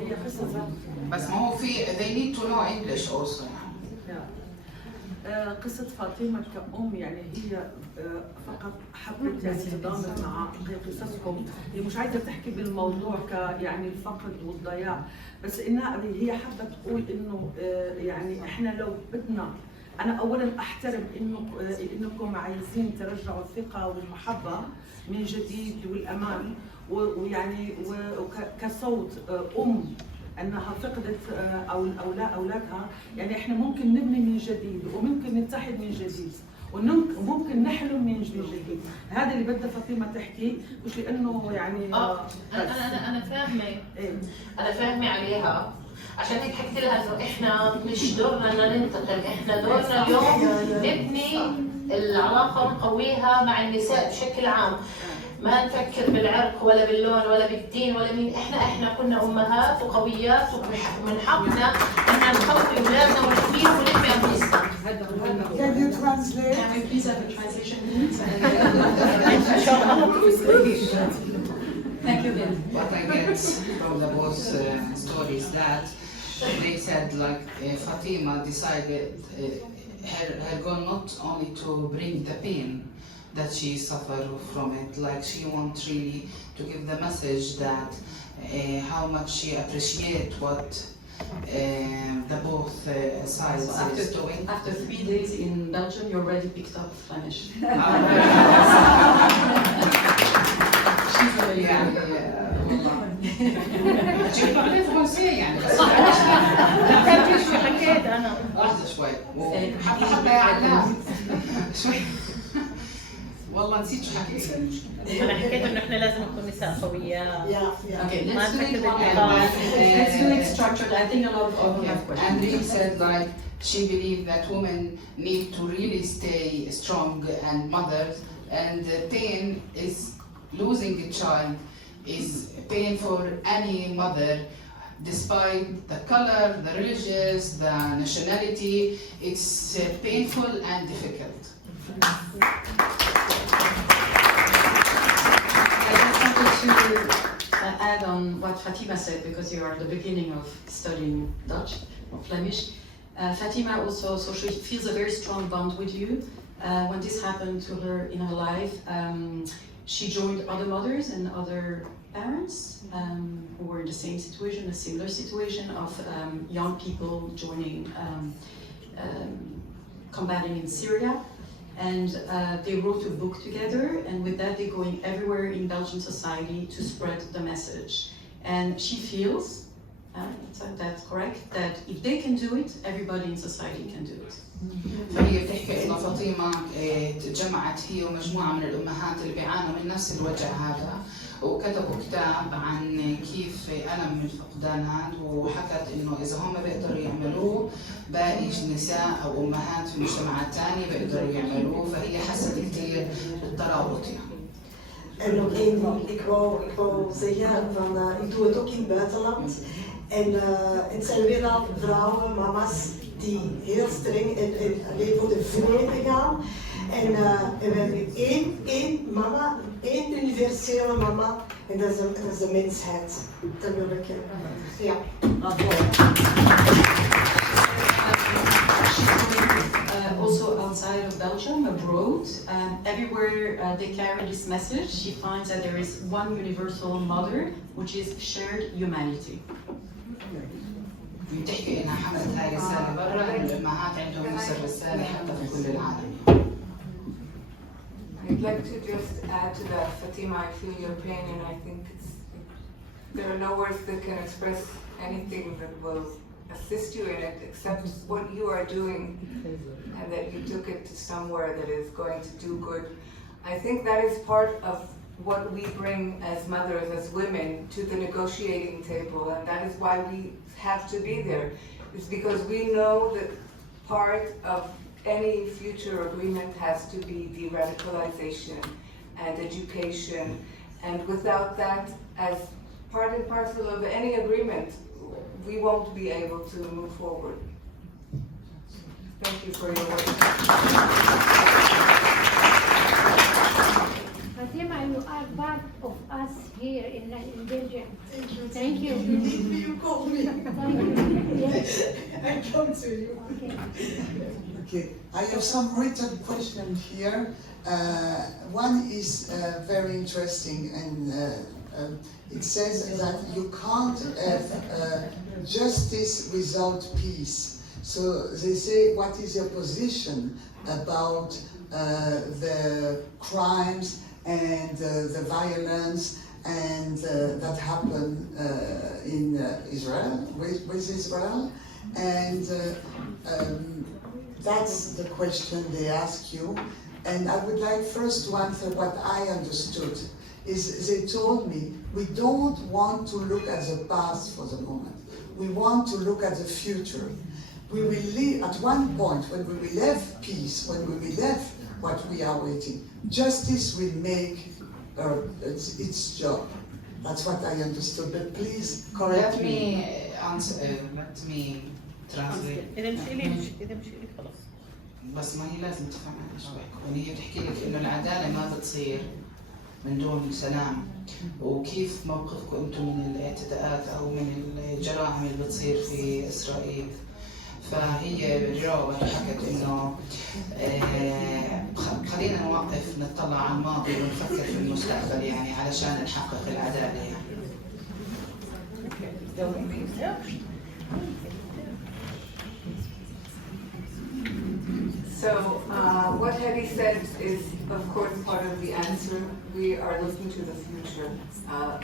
هي قصة بس ما هو في they need to know English also. قصة فاطمة كأم يعني هي فقط حبت يعني تضامن مع قصصهم. هي مش عايزة تحكي بالموضوع يعني الفقد والضياع، بس إنها هي حابة تقول إنه يعني إحنا لو بدنا، أنا أولاً أحترم إنكم عايزين ترجعوا الثقة والمحبة من جديد والأمان، ويعني كصوت أم انها فقدت اولادها، يعني احنا ممكن نبني من جديد وممكن نتحد من جديد وممكن نحلم من جديد. هذا اللي بدها فاطمه تحكي، مش لانه يعني انا فاهمه. انا فاهمه عليها، عشان هيك حكيت لها انه احنا مش دورنا ان ننتقم، احنا دورنا اليوم نبني العلاقه ونقويها مع النساء بشكل عام. ما نفكر بالعرق ولا باللون ولا بالدين ولا مين، احنا كنا امهات وقويات ومن حقنا ان نقوي اولادنا ونحميهم ونحمي انفسنا. Can you translate? Can we please have a translation, please? Thank you, Ben. What I get from the WOS stories that they said like Fatima decided her goal not only to bring the pain that she suffered from it, like she wants really to give the message that how much she appreciates what the both sides is doing. After 3 days in Belgium, you already picked up Flemish. She's really حكيت انا لحظه شوي حتى علام شوي والله نسيت شو حكيت. انا حكيت انه احنا لازم نكون نساء قويات. Okay, let's do it structured. I think a lot of you have questions. And Reem said like she believed that women need to really stay strong and mothers, and the pain is losing a child is pain for any mother, despite the color, the religious, the nationality. It's painful and difficult. To add on what Fatima said, because you are at the beginning of studying Dutch or Flemish. Fatima also, so she feels a very strong bond with you. When this happened to her in her life, she joined other mothers and other parents who were in the same situation, a similar situation of young people joining, combating in Syria. And they wrote a book together, and with that they're going everywhere in Belgian society to spread the message. And she feels, that's correct, that if they can do it, everybody in society can do it. فهي بتحكي انه فاطمه تجمعت هي ومجموعه من الامهات اللي بيعانوا من نفس الوجع هذا، وكتبوا كتاب عن كيف ألم من فقدان هذا، وحكت انه اذا هم بيقدروا يعملوه باقي نساء او امهات في مجتمعات ثانيه بيقدروا يعملوه، فهي حست كثير بالترابط يعني. En nog één ding, ik wou zeggen van ik doe het ook in het buitenland. En het zijn weer al vrouwen, mama's die heel streng en alleen voor de vrede gaan. En we hebben één mama, één universele mama, en dat is de mensheid. Dat wil ik ja. Also outside of Belgium, abroad, everywhere they carry this message, she finds that there is one universal mother, which is shared humanity. بتحكي انها حملت هاي الرساله برا، انه الامهات عندهم نفس الرساله حتى في كل العالم. I'd like to just add to that, Fatima, I feel your pain, and I think there are no words that can express anything that will assist you in it except what you are doing and that you took it to somewhere that is going to do good. I think that is part of what we bring as mothers, as women, to the negotiating table, and that is why we have to be there. It's because we know that part of any future agreement has to be de-radicalization and education, and without that, as part and parcel of any agreement, we won't be able to move forward. Thank you for your work. Fatima, you are part of us here in Belgium. Thank you. Thank you. You need me, you call me. Yes. I come to you. Okay. Okay, I have some written questions here. One is very interesting, and it says that you can't have justice without peace. So they say, what is your position about the crimes and the violence and that happened in Israel, with Israel? And that's the question they ask you. And I would like first to answer what I understood. Is they told me, we don't want to look at the past for the moment. We want to look at the future. We will live, at one point, when we will have peace, when we will have what we are waiting, justice will make its job. That's what I understood, but please correct me. Let me translate. بس ما هي لازم تفهمها شوي، يعني هي بتحكي لك انه العداله ما بتصير من دون سلام، وكيف موقفكم انتم من الاعتداءات او من الجرائم اللي بتصير في اسرائيل. فهي جاوبت وحكت انه خلينا نوقف نطلع على الماضي ونفكر في المستقبل، يعني علشان نحقق العداله يعني. So what Hedy said is, of course, part of the answer. We are looking to the future.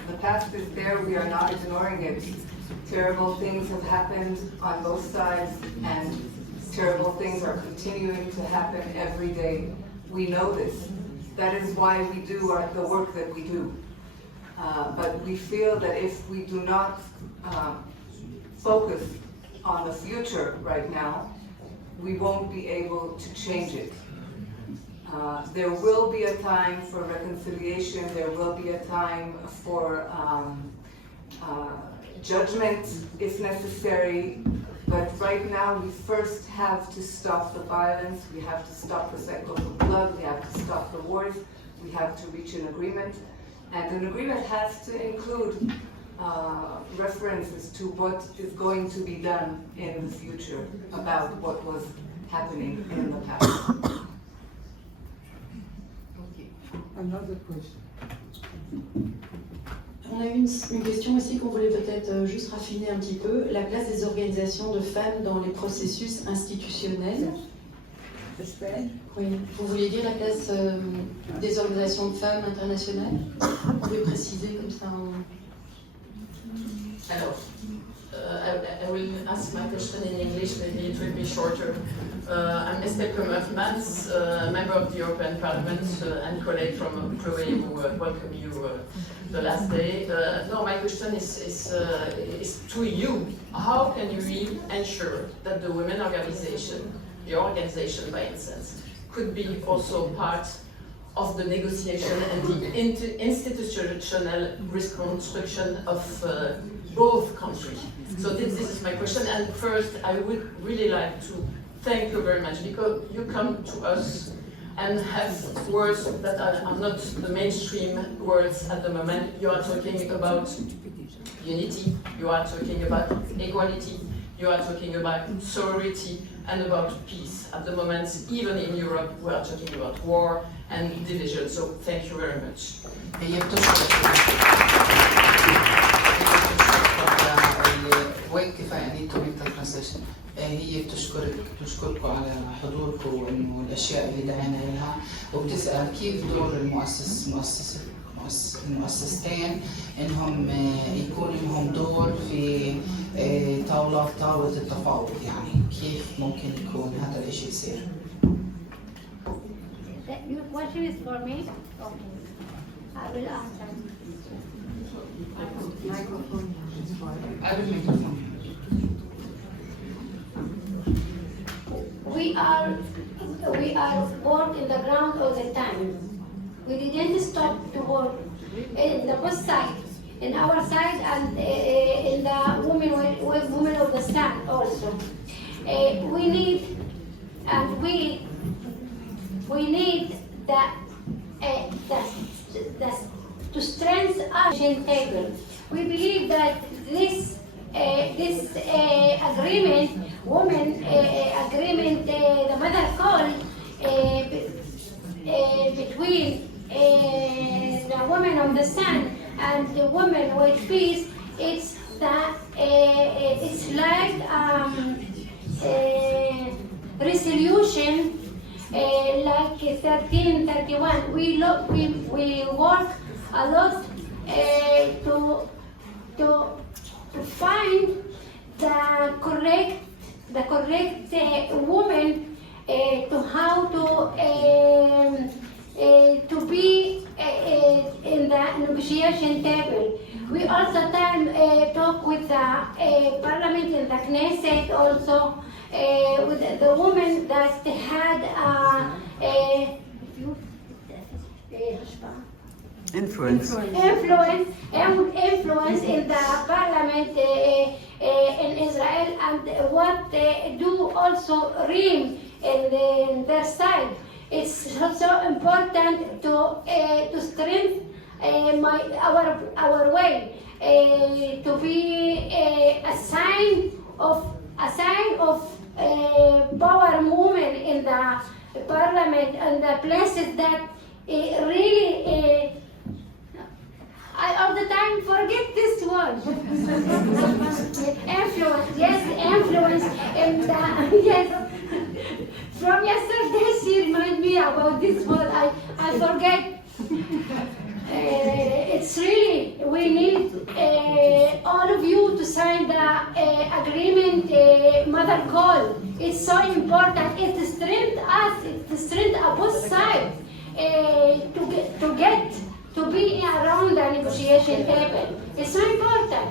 The past is there. We are not ignoring it. Terrible things have happened on both sides, and terrible things are continuing to happen every day. We know this. That is why we do the work that we do. But we feel that if we do not focus on the future right now, we won't be able to change it. There will be a time for reconciliation, there will be a time for judgment if necessary, but right now we first have to stop the violence, we have to stop the cycle of blood, we have to stop the wars, we have to reach an agreement, and an agreement has to include references to what is going to be done in the future about what was happening in the past. Another question. On a une question aussi qu'on voulait peut-être juste raffiner un petit peu, la place des organisations de femmes dans les processus institutionnels. Oui. Vous vouliez dire la place des organisations de femmes internationales? Vous pouvez préciser comme ça Alors, I will ask my question in English, maybe it will be shorter. I'm Estelle Comer-Mans, member of the European Parliament and colleague from Chloe, who welcome you the last day. No, my question is to you. How can you ensure that the women organization, your organization by instance, could be also part of the negotiation and the institutional reconstruction of both countries? So this is my question, and first I would really like to thank you very much because you come to us and have words that are not the mainstream words at the moment. You are talking about unity, you are talking about equality, you are talking about sorority and about peace. At the moment, even in Europe, we are talking about war and division. So thank you very much. وين كفاية I need to make the translation. هي بتشكركم على حضوركم وإنه الأشياء اللي دعينا لها، وبتسأل كيف دور مؤسسة المؤسستين إنهم يكون لهم دور في طاولة التفاوض، يعني كيف ممكن يكون هذا الإشي يصير؟ Your question is for me? Okay. I will answer. I will make it. We are work in the ground all the time. We didn't stop to work in the both sides, in our side and in the women of the sun also. We need to strengthen our table. We believe that this agreement, women agreement, the mother call between the women of the sun and the women with peace, it's like resolution like 1331. We work a lot to find the correct woman to how to be in the negotiation table. We also talk with the parliament and the Knesset also with the women that had Influence in the parliament in Israel, and what they do also reign in their side. It's so important to strengthen our way to be a sign of power movement in the parliament and the places that really. I all the time forget this word. Influence, yes, influence, and yes. From yesterday, she reminded me about this word. I forget. It's really, we need all of you to sign the agreement, mother call. It's so important. It strengthens us. It strengthens both sides to be around the negotiation table. It's so important.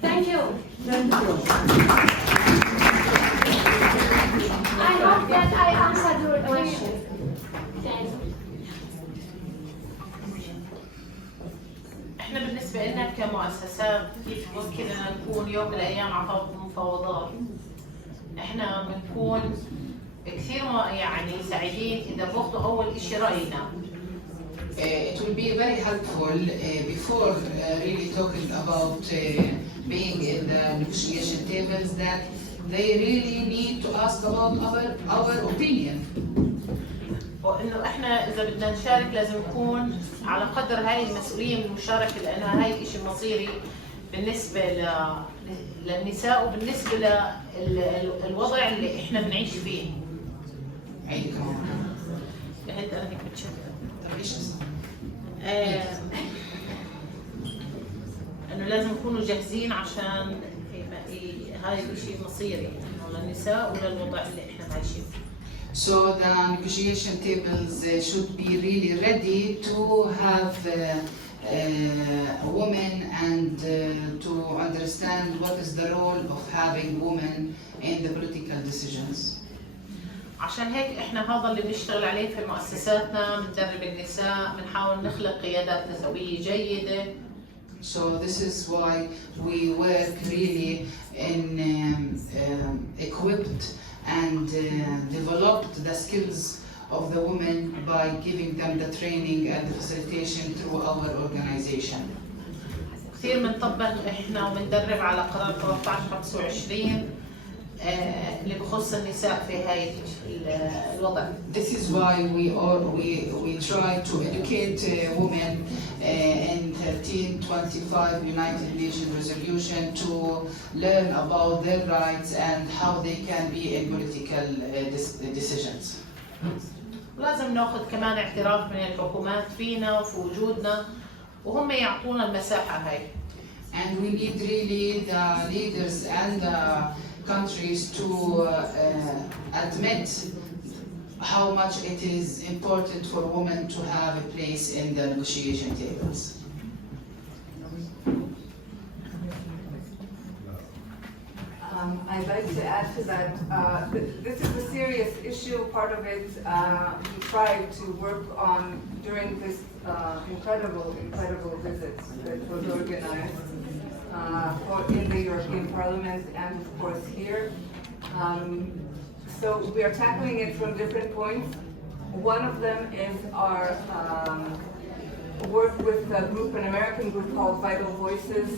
Thank you. Thank you. I hope that I answered your question. Thank you. احنا بالنسبة لنا كمؤسسات كيف ممكننا نكون يوم من الأيام على طاولة المفاوضات؟ احنا بنكون كثير يعني سعيدين إذا بوقتوا أول إشي رأينا. It will be very helpful before really talking about being in the negotiation tables that they really need to ask about our opinion. وإنه إحنا إذا بدنا نشارك لازم نكون على قدر هاي المسؤولية من المشاركة، لأنه هاي إشي مصيري بالنسبة للنساء وبالنسبة للوضع اللي إحنا بنعيش فيه. عيني كمان. لهيك أنا هيك بتشكر. طب إيش إنه لازم نكونوا جاهزين عشان هاي الشيء مصيري إنه للنساء وللوضع اللي إحنا عايشين فيه. So the negotiation tables should be really ready to have women and to understand what is the role of having women in the political decisions. عشان هيك احنا هذا اللي بنشتغل عليه في مؤسساتنا، بندرب النساء، بنحاول نخلق قيادات نسوية جيدة. So this is why we work really in equipped and developed the skills of the women by giving them the training and the facilitation through our organization. كثير بنطبق احنا وبندرب على قرار 1325 اللي بخص النساء في هاي الوضع. This is why we try to educate women in 1325 United Nations resolution to learn about their rights and how they can be in political decisions. ولازم ناخذ كمان اعتراف من الحكومات فينا وفي وجودنا وهم يعطونا المساحة هاي. And we need really the leaders and the countries to admit how much it is important for women to have a place in the negotiation tables. I'd like to add to that, this is a serious issue. Part of it we tried to work on during this incredible visit that was organized in the European Parliament and of course here. So we are tackling it from different points. One of them is our work with a group, an American group called Vital Voices.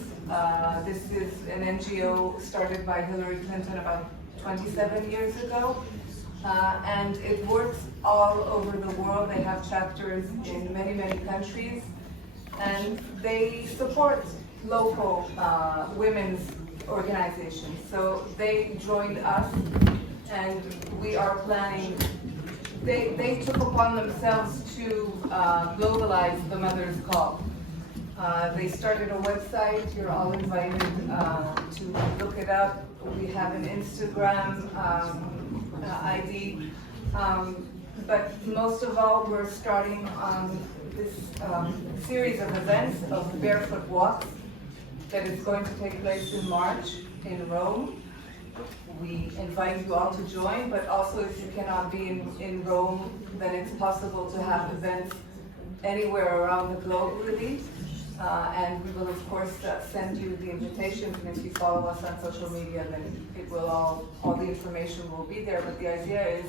This is an NGO started by Hillary Clinton about 27 years ago. And it works all over the world. They have chapters in many countries. And they support local women's organizations. So they joined us and we are planning. They took upon themselves to globalize the Mother's Call. They started a website. You're all invited to look it up. We have an Instagram ID. But most of all, we're starting this series of events of barefoot walks that is going to take place in March in Rome. We invite you all to join, but also if you cannot be in Rome, then it's possible to have events anywhere around the globe, really. And we will, of course, send you the invitations, and if you follow us on social media, then it will all the information will be there. But the idea is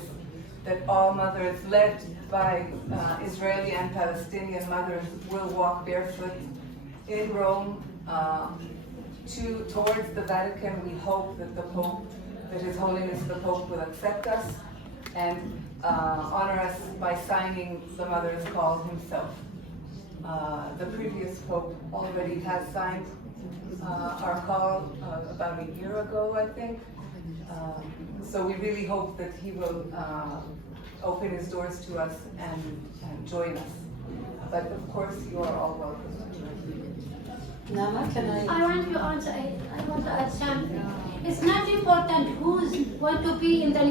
that all mothers, led by Israeli and Palestinian mothers, will walk barefoot in Rome towards the Vatican. We hope that the Pope, that His Holiness the Pope, will accept us and honor us by signing the Mother's Call himself. The previous Pope already has signed our call about a year ago, I think. So we really hope that he will open his doors to us and join us. But of course, you are all welcome. Nama, can I want to answer. I want to add something. It's not important who's want to be in the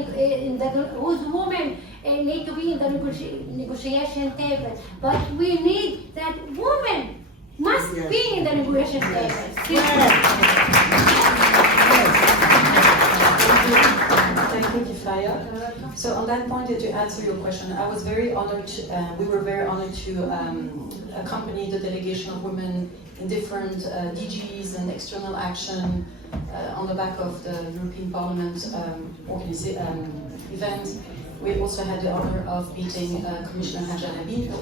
whose women need to be in the negotiation table, but we need that women must be in the negotiation table. Thank you, Kifaya. So on that point, to answer your question, I was very honored. We were very honored to accompany the delegation of women in different DGs and external action on the back of the European Parliament event. We also had the honor of meeting Commissioner Hajar Habib.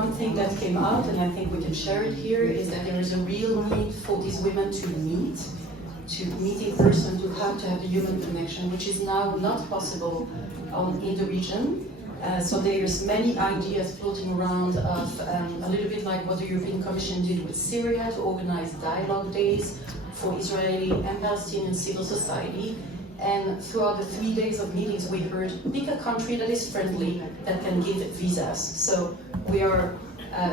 One thing that came out, and I think we can share it here, is that there is a real need for these women to meet in person, to have the human connection, which is now not possible in the region. So there's many ideas floating around of a little bit like what the European Commission did with Syria, to organize dialogue days for Israeli and Palestinian civil society. And throughout the 3 days of meetings, we heard, pick a country that is friendly, that can give visas. So we are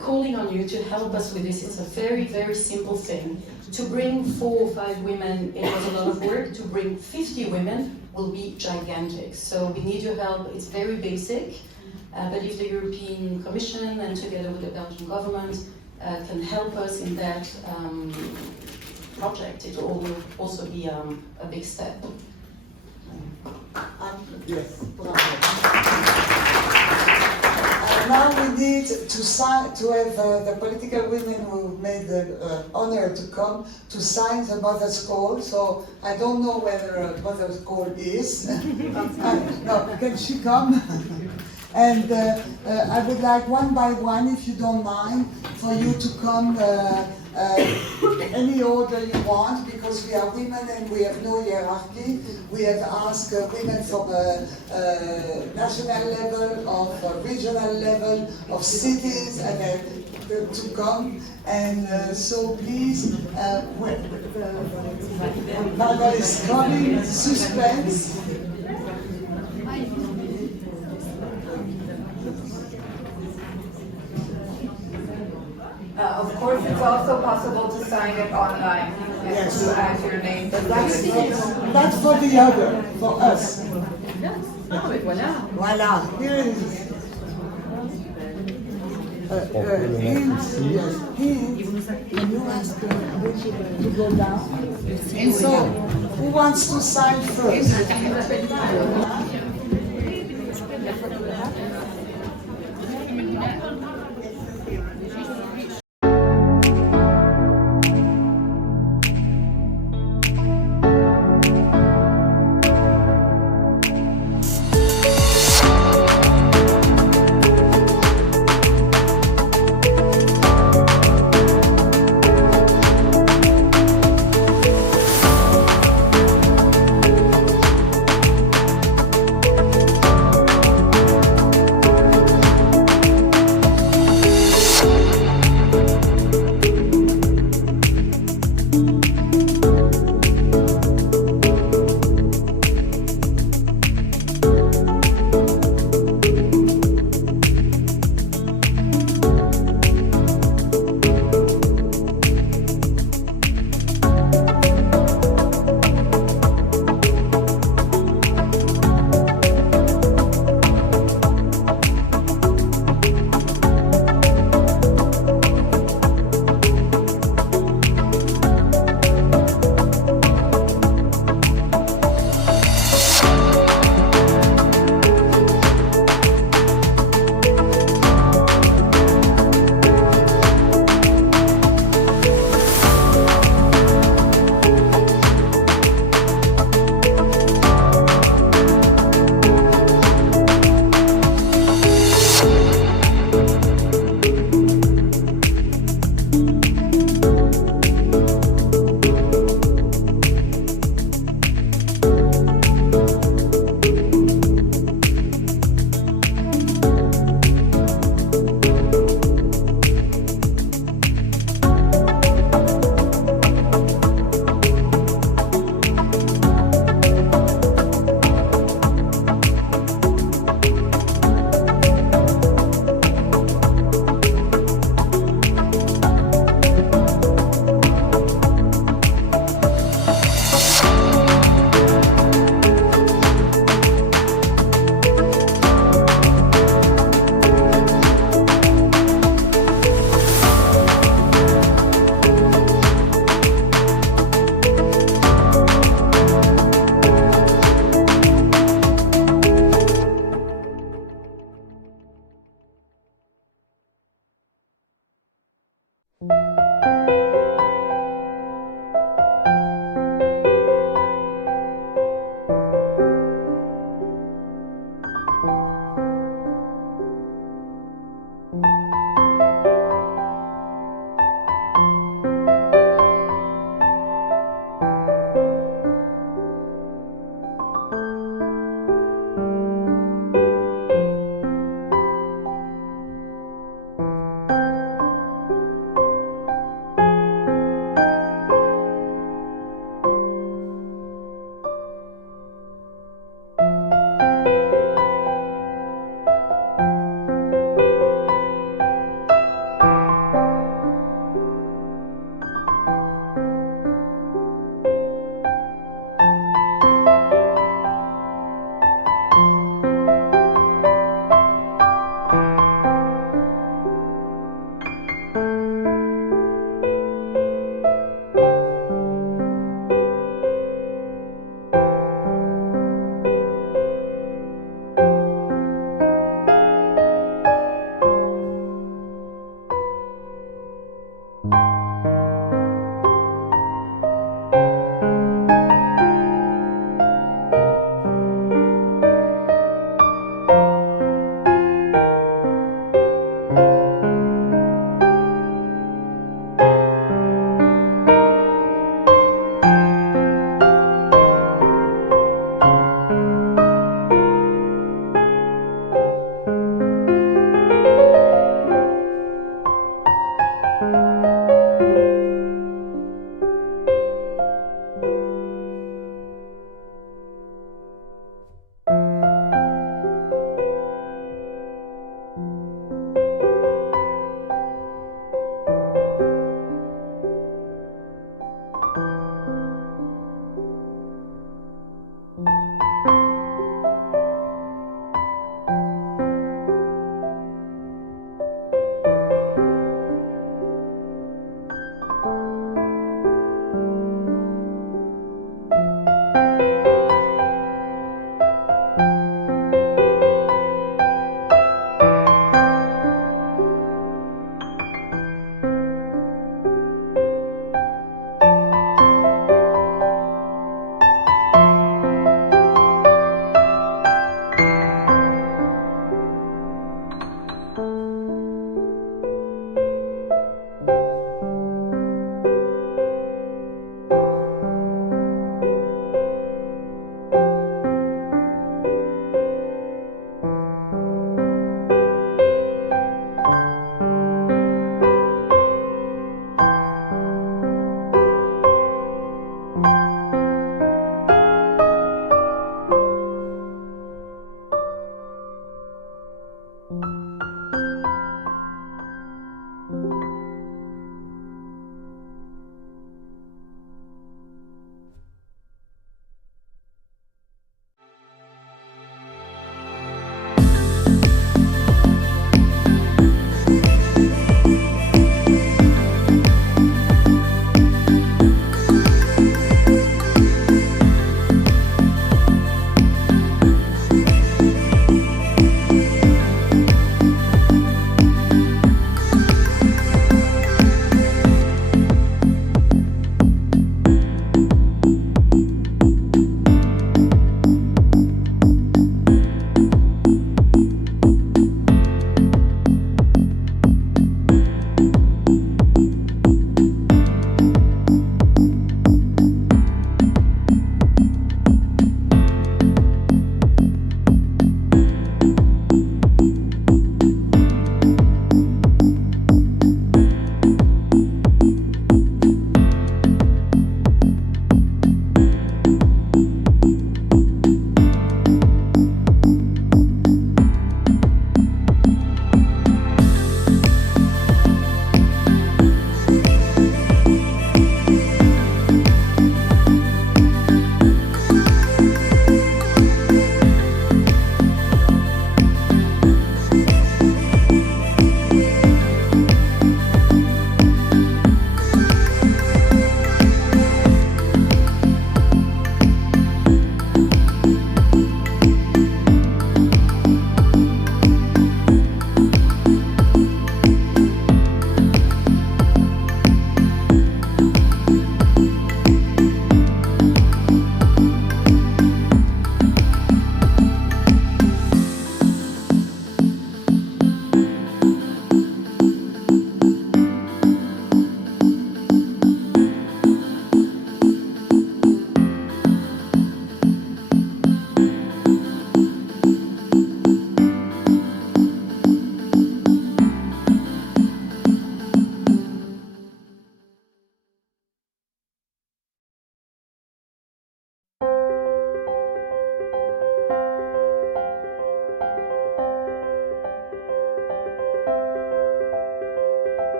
calling on you to help us with this. It's a very simple thing. To bring 4 or 5 women, it was a lot of work. To bring 50 women will be gigantic. So we need your help. It's very basic. But if the European Commission and together with the Belgian government can help us in that project, it will also be a big step. Yes. Now we need to have the political women who made the honor to come to sign the Mother's Call. So I don't know whether Mother's Call is. No, can she come? And I would like one by one, if you don't mind, for you to come any order you want, because we are women and we have no hierarchy. We have asked women from a national level, of regional level, of cities, and to come. And so please, when Mother is coming, suspense. It's also possible to sign it online. Yes. To add your name to That's for the other, for us. Voila, here it is. Yes, can you ask her to go down? So, who wants to sign first?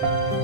Merci.